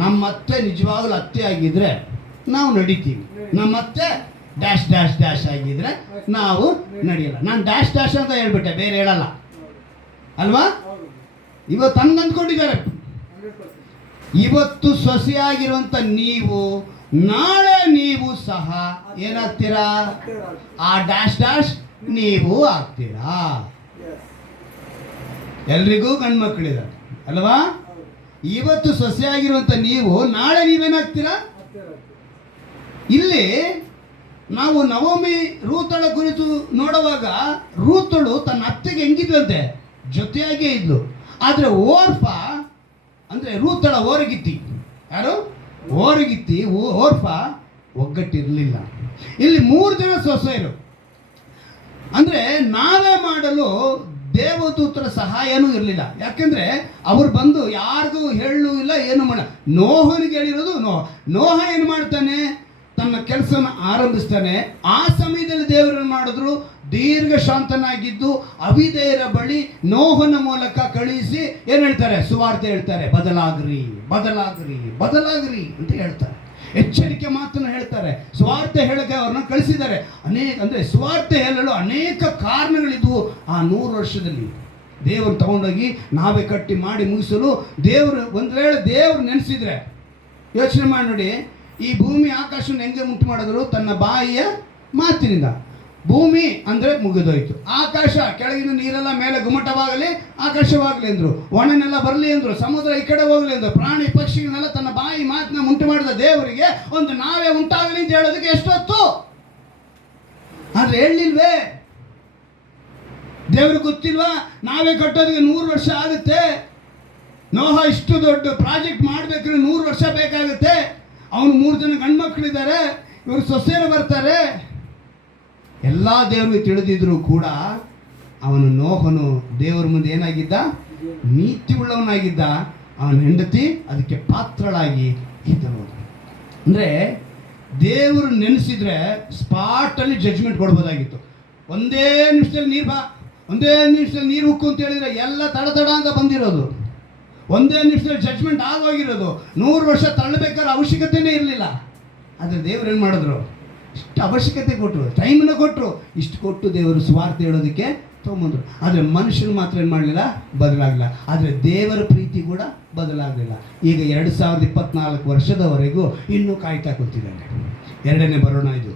ನಮ್ಮ ಅತ್ತೆ ನಿಜವಾಗ್ಲೂ ಅತ್ತೆ ಆಗಿದ್ರೆ ನಾವು ನಡಿತೀವಿ, ನಮ್ಮ ಅತ್ತೆ ಡ್ಯಾಶ್ ಡ್ಯಾಶ್ ಡ್ಯಾಶ್ ಆಗಿದ್ರೆ ನಾವು ನಡೆಯಲ್ಲ. ನಾನು ಡ್ಯಾಶ್ ಡ್ಯಾಶ್ ಅಂತ ಹೇಳ್ಬಿಟ್ಟೆ, ಬೇರೆ ಹೇಳಲ್ಲ ಅಲ್ವಾ? ಇವತ್ತು ಹಂಗೆ ಅಂದ್ಕೊಂಡಿದ್ದಾರೆ. ಇವತ್ತು ಸೊಸೆಯಾಗಿರುವಂಥ ನೀವು ನಾಳೆ ನೀವು ಸಹ ಏನಾಗ್ತೀರಾ? ಆ ಡ್ಯಾಶ್ ಡ್ಯಾಶ್ ನೀವು ಆಗ್ತೀರಾ. ಎಲ್ರಿಗೂ ಗಂಡು ಮಕ್ಕಳಿದ್ದಾರೆ ಅಲ್ವಾ? ಇವತ್ತು ಸೊಸೆಯಾಗಿರುವಂಥ ನೀವು ನಾಳೆ ನೀವೇನಾಗ್ತೀರಾ? ಇಲ್ಲಿ ನಾವು ನವಮಿ ರೂತಳ ಕುರಿತು ನೋಡುವಾಗ ರೂತಳು ತನ್ನ ಅತ್ತೆಗೆ ಹೆಂಗಿದ್ಲಂತೆ, ಜೊತೆಯಾಗೇ ಇದ್ಲು. ಆದರೆ ಓರ್ಫ ಅಂದರೆ ರೂತಳ ಓರಗಿತ್ತಿ, ಯಾರು? ಓರಗಿತ್ತಿ ಓರ್ಫ ಒಗ್ಗಟ್ಟಿರಲಿಲ್ಲ. ಇಲ್ಲಿ 3 ಜನ ಸೊಸೆಯರು. ಅಂದರೆ ನಾವೇ ಮಾಡಲು ದೇವದೂತರ ಸಹಾಯನೂ ಇರಲಿಲ್ಲ. ಯಾಕೆಂದರೆ ಅವ್ರು ಬಂದು ಯಾರಿಗೂ ಹೇಳೂ ಇಲ್ಲ, ಏನು ಮಾಡ. ನೋಹನಿಗೆ ಹೇಳಿರೋದು ನೋಹ ಏನು ಮಾಡ್ತಾನೆ? ತನ್ನ ಕೆಲಸನ ಆರಂಭಿಸ್ತಾನೆ. ಆ ಸಮಯದಲ್ಲಿ ದೇವರನ್ನು ಮಾಡಿದ್ರು, ದೀರ್ಘ ಶಾಂತನಾಗಿದ್ದು ಅವಿಧೇಯರ ಬಳಿ ನೋಹನ ಮೂಲಕ ಕಳಿಸಿ ಏನು ಹೇಳ್ತಾರೆ? ಸುವಾರ್ತೆ ಹೇಳ್ತಾರೆ. ಬದಲಾಗ್ರಿ ಬದಲಾಗ್ರಿ ಬದಲಾಗ್ರಿ ಅಂತ ಹೇಳ್ತಾರೆ. ಎಚ್ಚರಿಕೆ ಮಾತನ್ನು ಹೇಳ್ತಾರೆ. ಸ್ವಾರ್ಥ ಹೇಳಕ್ಕೆ ಅವ್ರನ್ನ ಕಳಿಸಿದ್ದಾರೆ. ಅಂದರೆ ಸ್ವಾರ್ಥ ಹೇಳಲು ಅನೇಕ ಕಾರಣಗಳಿದ್ವು. ಆ 100 ವರ್ಷದಲ್ಲಿ ದೇವರು ತಗೊಂಡೋಗಿ ನಾವೇ ಕಟ್ಟಿ ಮಾಡಿ ಮುಗಿಸಲು ದೇವರು, ಒಂದು ವೇಳೆ ದೇವರು ನೆನೆಸಿದ್ರೆ ಯೋಚನೆ ಮಾಡಿ ನೋಡಿ, ಈ ಭೂಮಿ ಆಕಾಶವನ್ನು ಹೆಂಗೆ ಉಂಟು ಮಾಡಿದ್ರು? ತನ್ನ ಬಾಯಿಯ ಮಾತಿನಿಂದ. ಭೂಮಿ ಅಂದರೆ ಮುಗಿದೋಯ್ತು. ಆಕಾಶ, ಕೆಳಗಿನ ನೀರೆಲ್ಲ ಮೇಲೆ ಗುಮ್ಮಟವಾಗಲಿ ಆಕಾಶವಾಗಲಿ ಅಂದರು. ಒಣನೆಲ್ಲ ಬರಲಿ ಅಂದರು. ಸಮುದ್ರ ಈ ಕಡೆ ಹೋಗಲಿ ಅಂದರು. ಪ್ರಾಣಿ ಪಕ್ಷಿಗಳನ್ನೆಲ್ಲ ತನ್ನ ಬಾಯಿ ಮಾತನ್ನ ಉಂಟು ಮಾಡಿದ ದೇವರಿಗೆ ಒಂದು ನಾವೇ ಉಂಟಾಗಲಿ ಅಂತ ಹೇಳೋದಕ್ಕೆ ಎಷ್ಟೊತ್ತು? ಆದರೆ ಹೇಳಲಿಲ್ವೇ? ದೇವ್ರಿಗೆ ಗೊತ್ತಿಲ್ವಾ? ನಾವೇ ಕಟ್ಟೋದಕ್ಕೆ 100 ವರ್ಷ ಆಗುತ್ತೆ. ನೋಹ ಇಷ್ಟು ದೊಡ್ಡ ಪ್ರಾಜೆಕ್ಟ್ ಮಾಡಬೇಕಂದ್ರೆ 100 ವರ್ಷ ಬೇಕಾಗುತ್ತೆ. ಅವನು 3 ಜನ ಗಂಡು ಮಕ್ಕಳಿದ್ದಾರೆ, ಇವರು ಸೊಸೆಯರು ಬರ್ತಾರೆ. ಎಲ್ಲ ದೇವರಿಗೆ ತಿಳಿದಿದ್ರು ಕೂಡ ಅವನು ನೋಹನು ದೇವರ ಮುಂದೆ ಏನಾಗಿದ್ದ? ನೀತಿ ಉಳ್ಳವನಾಗಿದ್ದ, ಅವನ ಹೆಂಡತಿ ಅದಕ್ಕೆ ಪಾತ್ರಳಾಗಿ ಇದ್ದನು. ಅಂದರೆ ದೇವರು ನೆನೆಸಿದ್ರೆ ಸ್ಪಾಟಲ್ಲಿ ಜಡ್ಜ್ಮೆಂಟ್ ಕೊಡ್ಬೋದಾಗಿತ್ತು. ಒಂದೇ ನಿಮಿಷದಲ್ಲಿ ನೀರು ಬಾ, ಒಂದೇ ನಿಮಿಷದಲ್ಲಿ ನೀರು ಉಕ್ಕು ಅಂತ ಹೇಳಿದರೆ ಎಲ್ಲ ತಡ ಅಂತ ಬಂದಿರೋದು. ಒಂದೇ ನಿಮಿಷದಲ್ಲಿ ಜಡ್ಜ್ಮೆಂಟ್ ಆಗೋಗಿರೋದು. 100 ವರ್ಷ ತಳ್ಳಬೇಕಾದ್ರೆ ಅವಶ್ಯಕತೆಯೇ ಇರಲಿಲ್ಲ. ಆದರೆ ದೇವರು ಏನು ಮಾಡಿದ್ರು? ಇಷ್ಟು ಅವಶ್ಯಕತೆ ಕೊಟ್ಟರು, ಟೈಮನ್ನು ಕೊಟ್ಟರು, ಇಷ್ಟು ಕೊಟ್ಟು ದೇವರು ಸ್ವಾರ್ಥ ಹೇಳೋದಕ್ಕೆ ತೊಗೊಂಬಂದರು. ಆದರೆ ಮನುಷ್ಯನು ಮಾತ್ರ ಏನು ಮಾಡಲಿಲ್ಲ? ಬದಲಾಗಲಿಲ್ಲ. ಆದರೆ ದೇವರ ಪ್ರೀತಿ ಕೂಡ ಬದಲಾಗಲಿಲ್ಲ. ಈಗ 2024 ವರ್ಷದವರೆಗೂ ಇನ್ನೂ ಕಾಯ್ತಾ ಕೂತಿದ್ದಾನೆ. ಎರಡನೇ ಬರೋಣ ಇದು.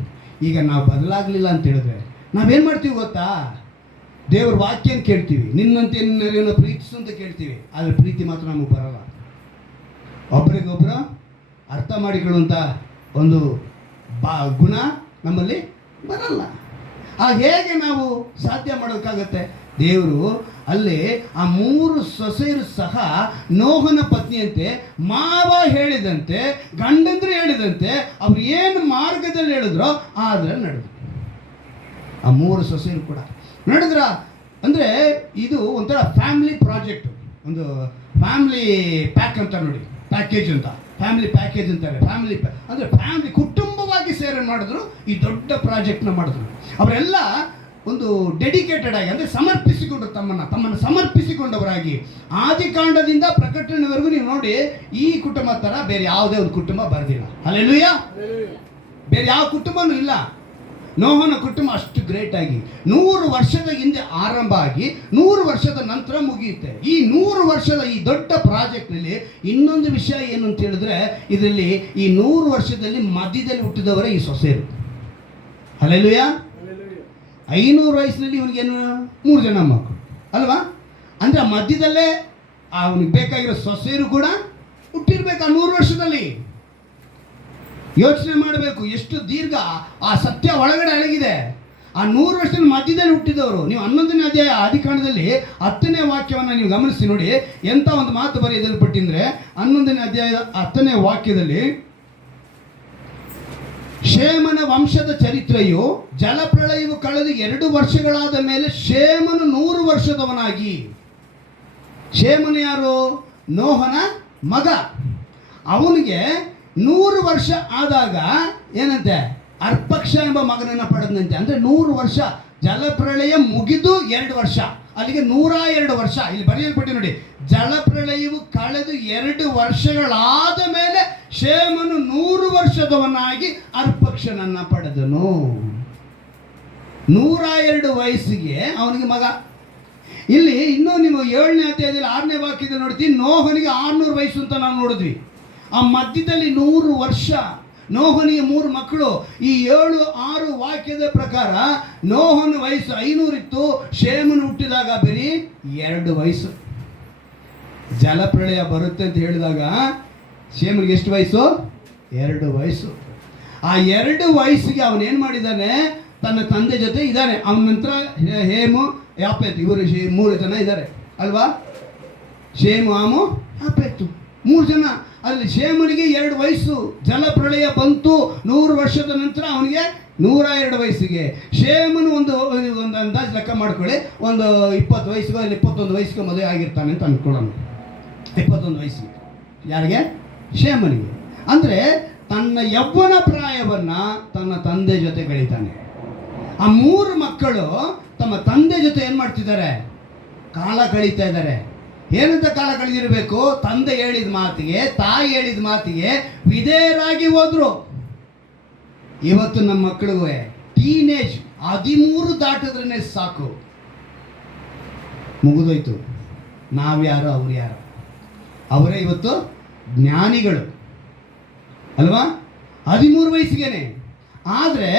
ಈಗ ನಾವು ಬದಲಾಗಲಿಲ್ಲ ಅಂತ ಹೇಳಿದ್ರೆ ನಾವೇನು ಮಾಡ್ತೀವಿ ಗೊತ್ತಾ? ದೇವ್ರ ವಾಕ್ಯನ ಕೇಳ್ತೀವಿ, ನಿನ್ನಂತೆ ನಿನ್ನರೇನೋ ಪ್ರೀತಿಸು ಅಂತ ಕೇಳ್ತೀವಿ. ಆದರೆ ಪ್ರೀತಿ ಮಾತ್ರ ನಮಗೆ ಬರಲ್ಲ. ಒಬ್ರಿಗೊಬ್ಬರು ಅರ್ಥ ಮಾಡಿಕೊಳ್ಳುವಂಥ ಒಂದು ಗುಣ ನಮ್ಮಲ್ಲಿ ಬರಲ್ಲ. ಹೇಗೆ ನಾವು ಸಾಧ್ಯ ಮಾಡೋಕ್ಕಾಗತ್ತೆ? ದೇವರು ಅಲ್ಲಿ ಆ 3 ಸೊಸೆಯರು ಸಹ ನೋಹನ ಪತ್ನಿಯಂತೆ, ಮಾವ ಹೇಳಿದಂತೆ, ಗಂಡಂದ್ರು ಹೇಳಿದಂತೆ ಅವ್ರು ಏನು ಮಾರ್ಗದಲ್ಲಿ ಹೇಳಿದ್ರೋ ಆದರೆ ನಡೆದ್ರು. ಆ 3 ಸೊಸೆಯರು ಕೂಡ ನಡೆದ್ರ. ಅಂದರೆ ಇದು ಒಂಥರ ಫ್ಯಾಮಿಲಿ ಪ್ರಾಜೆಕ್ಟ್, ಒಂದು ಫ್ಯಾಮಿಲಿ ಪ್ಯಾಕ್ ಅಂತ ನೋಡಿ, ಪ್ಯಾಕೇಜ್ ಅಂತ, ಫ್ಯಾಮಿಲಿ ಪ್ಯಾಕೇಜ್ ಅಂತಾರೆ. ಅಂದರೆ ಫ್ಯಾಮಿಲಿ ಕುಟುಂಬವಾಗಿ ಸೇರಿ ಮಾಡಿದ್ರು ಈ ದೊಡ್ಡ ಪ್ರಾಜೆಕ್ಟ್ನ ಮಾಡಿದ್ರು. ಅವರೆಲ್ಲ ಒಂದು ಡೆಡಿಕೇಟೆಡ್ ಆಗಿ, ಅಂದರೆ ಸಮರ್ಪಿಸಿಕೊಂಡ್ರು, ತಮ್ಮನ್ನು ಸಮರ್ಪಿಸಿಕೊಂಡವರಾಗಿ. ಆದಿಕಾಂಡದಿಂದ ಪ್ರಕಟಣೆವರೆಗೂ ನೀವು ನೋಡಿ, ಈ ಕುಟುಂಬ ಥರ ಬೇರೆ ಯಾವುದೇ ಒಂದು ಕುಟುಂಬ ಬರೆದಿಲ್ಲ. ಹಲ್ಲೆಲೂಯಾ. ಬೇರೆ ಯಾವ ಕುಟುಂಬನೂ ಇಲ್ಲ. ನೋಹನ ಕುಟುಂಬ ಅಷ್ಟು ಗ್ರೇಟ್ ಆಗಿ 100 ವರ್ಷದ ಹಿಂದೆ ಆರಂಭ ಆಗಿ 100 ವರ್ಷದ ನಂತರ ಮುಗಿಯುತ್ತೆ. ಈ 100 ವರ್ಷದ ಈ ದೊಡ್ಡ ಪ್ರಾಜೆಕ್ಟ್ನಲ್ಲಿ ಇನ್ನೊಂದು ವಿಷಯ ಏನು ಅಂತ ಹೇಳಿದ್ರೆ, ಇದರಲ್ಲಿ ಈ 100 ವರ್ಷದಲ್ಲಿ ಮಧ್ಯದಲ್ಲಿ ಹುಟ್ಟಿದವರೇ ಈ ಸೊಸೆಯರು. ಹಲ್ಲೆಲೂಯಾ. 500 ವಯಸ್ಸಿನಲ್ಲಿ ಇವನಿಗೇನು 3 ಜನ ಮಕ್ಕಳು ಅಲ್ವಾ? ಅಂದರೆ ಆ ಮಧ್ಯದಲ್ಲೇ ಅವನಿಗೆ ಬೇಕಾಗಿರೋ ಸೊಸೆಯರು ಕೂಡ ಹುಟ್ಟಿರ್ಬೇಕು ಆ 100 ವರ್ಷದಲ್ಲಿ. ಯೋಚನೆ ಮಾಡಬೇಕು ಎಷ್ಟು ದೀರ್ಘ ಆ ಸತ್ಯ ಒಳಗಡೆ ಅಡಗಿದೆ. ಆ 100 ವರ್ಷದ ಮಧ್ಯದಲ್ಲಿ ಹುಟ್ಟಿದವರು. ನೀವು 11ನೇ ಅಧ್ಯಾಯ ಆದಿಕಾಂಡದಲ್ಲಿ 10ನೇ ವಾಕ್ಯವನ್ನು ನೀವು ಗಮನಿಸಿ ನೋಡಿ, ಎಂಥ ಒಂದು ಮಾತು ಬರೆಯಲ್ಪಟ್ಟಿದ್ರೆ 11ನೇ ಅಧ್ಯಾಯದ 10ನೇ ವಾಕ್ಯದಲ್ಲಿ, ಶೇಮನ ವಂಶದ ಚರಿತ್ರೆಯು, ಜಲಪ್ರಳಯವು ಕಳೆದು 2 ವರ್ಷಗಳಾದ ಮೇಲೆ ಶೇಮನು 100 ವರ್ಷದವನಾಗಿ. ಶೇಮನು ಯಾರು? ನೋಹನ ಮಗ. ಅವನಿಗೆ 100 ವರ್ಷ ಆದಾಗ ಏನಂತೆ? ಅರ್ಪಕ್ಷ ಎಂಬ ಮಗನನ್ನು ಪಡೆದಂತೆ. ಅಂದರೆ 100 ವರ್ಷ, ಜಲಪ್ರಳಯ ಮುಗಿದು 2 ವರ್ಷ, ಅಲ್ಲಿಗೆ 102 ವರ್ಷ. ಇಲ್ಲಿ ಬರೆಯಲ್ಪಟ್ಟು ನೋಡಿ, ಜಲಪ್ರಳಯವು ಕಳೆದು 2 ವರ್ಷಗಳಾದ ಮೇಲೆ ಶೇಮನು 100 ವರ್ಷದವನಾಗಿ ಅರ್ಪಕ್ಷನನ್ನು ಪಡೆದನು. 102 ವಯಸ್ಸಿಗೆ ಅವನಿಗೆ ಮಗ. ಇಲ್ಲಿ ಇನ್ನೂ ನೀವು 7ನೇ ಅಧ್ಯಾಯದಲ್ಲಿ 6ನೇ ವಾಕ್ಯದಲ್ಲಿ ನೋಡ್ತೀವಿ, ನೋಹನಿಗೆ 600 ವಯಸ್ಸು ಅಂತ ನಾವು ನೋಡಿದ್ವಿ. ಆ ಮಧ್ಯದಲ್ಲಿ 100 ವರ್ಷ. ನೋಹನಿಗೆ 3 ಮಕ್ಕಳು. ಈ 7-6 ವಾಕ್ಯದ ಪ್ರಕಾರ ನೋಹನ ವಯಸ್ಸು 500 ಇತ್ತು. ಶೇಮನು ಹುಟ್ಟಿದಾಗ ಬರೀ 2 ವಯಸ್ಸು. ಜಲಪ್ರಳಯ ಬರುತ್ತೆ ಅಂತ ಹೇಳಿದಾಗ ಶೇಮನಿಗೆ ಎಷ್ಟು ವಯಸ್ಸು? 2 ವಯಸ್ಸು. ಆ 2 ವಯಸ್ಸಿಗೆ ಅವನೇನು ಮಾಡಿದ್ದಾನೆ? ತನ್ನ ತಂದೆ ಜೊತೆ ಇದ್ದಾನೆ. ಅವನ ನಂತರ ಹೇಮು, ಯಾಪೇತ್, ಇವರು 3 ಜನ ಇದ್ದಾರೆ ಅಲ್ವಾ? ಶೇಮು, ಆಮು, ಯಾಪೇತು, 3 ಜನ. ಅಲ್ಲಿ ಶೇಮನಿಗೆ 2 ವಯಸ್ಸು. ಜಲಪ್ರಳಯ ಬಂತು 100 ವರ್ಷದ ನಂತರ ಅವನಿಗೆ 102 ವಯಸ್ಸಿಗೆ. ಶೇಮನು ಒಂದು ಅಂದಾಜು ಲೆಕ್ಕ ಮಾಡ್ಕೊಳ್ಳಿ, ಒಂದು 20 ವಯಸ್ಸಿಗೆ, ಅಲ್ಲಿ 21 ವಯಸ್ಸಿಗೆ ಮದುವೆ ಆಗಿರ್ತಾನೆ ಅಂತ ಅಂದ್ಕೊಳ್ಳೋಣ. 21 ವಯಸ್ಸಿಗೆ ಯಾರಿಗೆ? ಶೇಮನಿಗೆ. ಅಂದರೆ ತನ್ನ ಯೌವನ ಪ್ರಾಯವನ್ನು ತನ್ನ ತಂದೆ ಜೊತೆ ಕಳೀತಾನೆ. ಆ 3 ಮಕ್ಕಳು ತಮ್ಮ ತಂದೆ ಜೊತೆ ಏನು ಮಾಡ್ತಿದ್ದಾರೆ? ಕಾಲ ಕಳೀತಾ ಇದ್ದಾರೆ. ಏನಂತ ಕಾಲ ಕಳೆದಿರಬೇಕು? ತಂದೆ ಹೇಳಿದ ಮಾತಿಗೆ, ತಾಯಿ ಹೇಳಿದ ಮಾತಿಗೆ ವಿಧೇಯರಾಗಿ ಹೋದ್ರು. ಇವತ್ತು ನಮ್ಮ ಮಕ್ಕಳಿಗೂ ಟೀನೇಜ್ 13 ದಾಟಿದ್ರೇ ಸಾಕು, ಮುಗಿದೋಯ್ತು. ನಾವ್ಯಾರು, ಅವ್ರು ಯಾರು? ಅವರೇ ಇವತ್ತು ಜ್ಞಾನಿಗಳು ಅಲ್ವಾ? 13 ವಯಸ್ಸಿಗೆನೆ. ಆದರೆ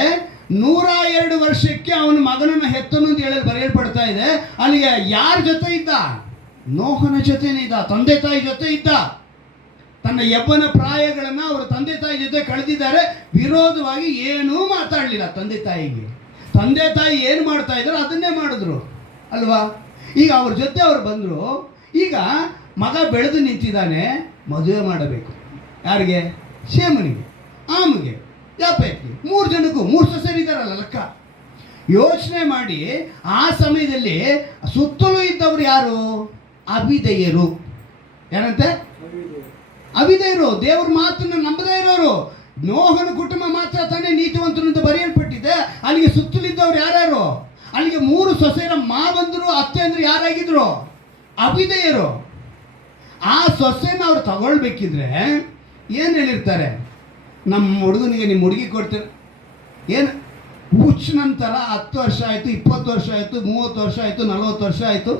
102 ವರ್ಷಕ್ಕೆ ಅವನ ಮಗನನ್ನು ಹೆತ್ತನು ಅಂತ ಹೇಳಿ ಬರೆಯಲ್ಪಡ್ತಾ ಇದೆ. ಅಲ್ಲಿಗೆ ಯಾರ ಜೊತೆ ಇದ್ದ? ನೋಹನ ಜೊತೆನೇ ಇದ್ದ, ತಂದೆ ತಾಯಿ ಜೊತೆ ಇದ್ದ. ತನ್ನ ಯೌವನ ಪ್ರಾಯಗಳನ್ನು ಅವರ ತಂದೆ ತಾಯಿ ಜೊತೆ ಕಳೆದಿದ್ದಾರೆ. ವಿರೋಧವಾಗಿ ಏನೂ ಮಾತಾಡಲಿಲ್ಲ ತಂದೆ ತಾಯಿಗೆ. ತಂದೆ ತಾಯಿ ಏನು ಮಾಡ್ತಾ ಇದ್ದಾರೆ ಅದನ್ನೇ ಮಾಡಿದ್ರು ಅಲ್ವಾ? ಈಗ ಅವ್ರ ಜೊತೆ ಅವ್ರು ಬಂದರು. ಈಗ ಮಗ ಬೆಳೆದು ನಿಂತಿದ್ದಾನೆ, ಮದುವೆ ಮಾಡಬೇಕು. ಯಾರಿಗೆ? ಶೇಮನಿಗೆ, ಆಮಗೆ, ಯಾಪೇತ್ಗೆ, 3 ಜನಕ್ಕೂ 3 ಸೊಸೆಯರಿದ್ದಾರಲ್ಲ ಲೆಕ್ಕ. ಯೋಚನೆ ಮಾಡಿ, ಆ ಸಮಯದಲ್ಲಿ ಸುತ್ತಲೂ ಇದ್ದವರು ಯಾರು? ಅವಿಧೇಯರು. ಏನಂತೆ? ಅವಿಧೇಯರು, ದೇವ್ರ ಮಾತನ್ನು ನಂಬದೇ ಇರೋರು. ನೋಹನ ಕುಟುಂಬ ಮಾತ್ರ ತಾನೇ ನೀತಿವಂತರು ಅಂತ ಬರೆಯಲ್ಪಟ್ಟಿದೆ. ಅಲ್ಲಿಗೆ ಸುತ್ತಲಿದ್ದವ್ರು ಯಾರ್ಯಾರು? ಅಲ್ಲಿಗೆ 3 ಸೊಸೆಯರ ಮಾವಂದರು ಅತ್ತೆ ಅಂದ್ರೆ ಯಾರಾಗಿದ್ರು? ಅವಿಧೇಯರು. ಆ ಸೊಸೆನ ಅವ್ರು ತಗೊಳ್ಬೇಕಿದ್ರೆ ಏನು ಹೇಳಿರ್ತಾರೆ? ನಮ್ಮ ಹುಡುಗನಿಗೆ ನಿಮ್ಮ ಹುಡುಗಿ ಕೊಡ್ತೀರ ಏನು ಹುಚ್ಚ ನಂತರ 10 ವರ್ಷ ಆಯಿತು, 20 ವರ್ಷ ಆಯಿತು, 30 ವರ್ಷ ಆಯಿತು, 40 ವರ್ಷ ಆಯಿತು.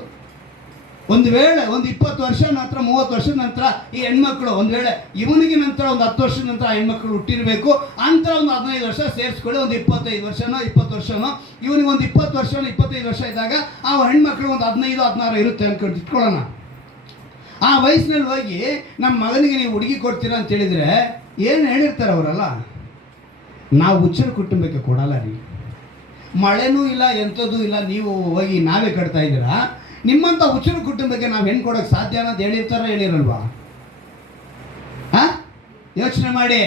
ಒಂದು ವೇಳೆ ಒಂದು 20 ವರ್ಷ ನಂತರ 30 ವರ್ಷದ ನಂತರ ಈ ಹೆಣ್ಮಕ್ಳು ಒಂದು ವೇಳೆ ಇವನಿಗೆ ನಂತರ ಒಂದು 10 ವರ್ಷದ ನಂತರ ಆ ಹೆಣ್ಮಕ್ಳು ಹುಟ್ಟಿರಬೇಕು ಅಂತ ಒಂದು 15 ವರ್ಷ ಸೇರಿಸ್ಕೊಳ್ಳಿ. ಒಂದು 25 ವರ್ಷನೋ 20 ವರ್ಷನೋ ಇವನಿಗೆ ಒಂದು 20 ವರ್ಷನೋ 25 ವರ್ಷ ಇದ್ದಾಗ ಆ ಹೆಣ್ಮಕ್ಳು ಒಂದು 15-16 ಇರುತ್ತೆ ಅನ್ಕೊಂಡು ಇಟ್ಕೊಳ್ಳೋಣ. ಆ ವಯಸ್ಸಿನಲ್ಲಿ ಹೋಗಿ ನಮ್ಮ ಮಗನಿಗೆ ನೀವು ಹುಡುಗಿ ಕೊಡ್ತೀರಾ ಅಂತ ಹೇಳಿದರೆ ಏನು ಹೇಳಿರ್ತಾರೆ ಅವರಲ್ಲ? ನಾವು ಹುಚ್ಚರ ಕುಟುಂಬಕ್ಕೆ ಕೊಡಲ್ಲ ರೀ, ಮಳೆನೂ ಇಲ್ಲ ಎಂಥದ್ದು ಇಲ್ಲ, ನೀವು ಹೋಗಿ ನಾವೇ ಕಟ್ತಾ ಇದ್ದೀರಾ, ನಿಮ್ಮಂಥ ಹುಚ್ಚರ ಕುಟುಂಬಕ್ಕೆ ನಾವು ಹೆಣ್ಣು ಕೊಡೋಕ್ಕೆ ಸಾಧ್ಯ ಅನ್ನೋದು ಹೇಳಿರಲ್ವಾ? ಯೋಚನೆ ಮಾಡಿ.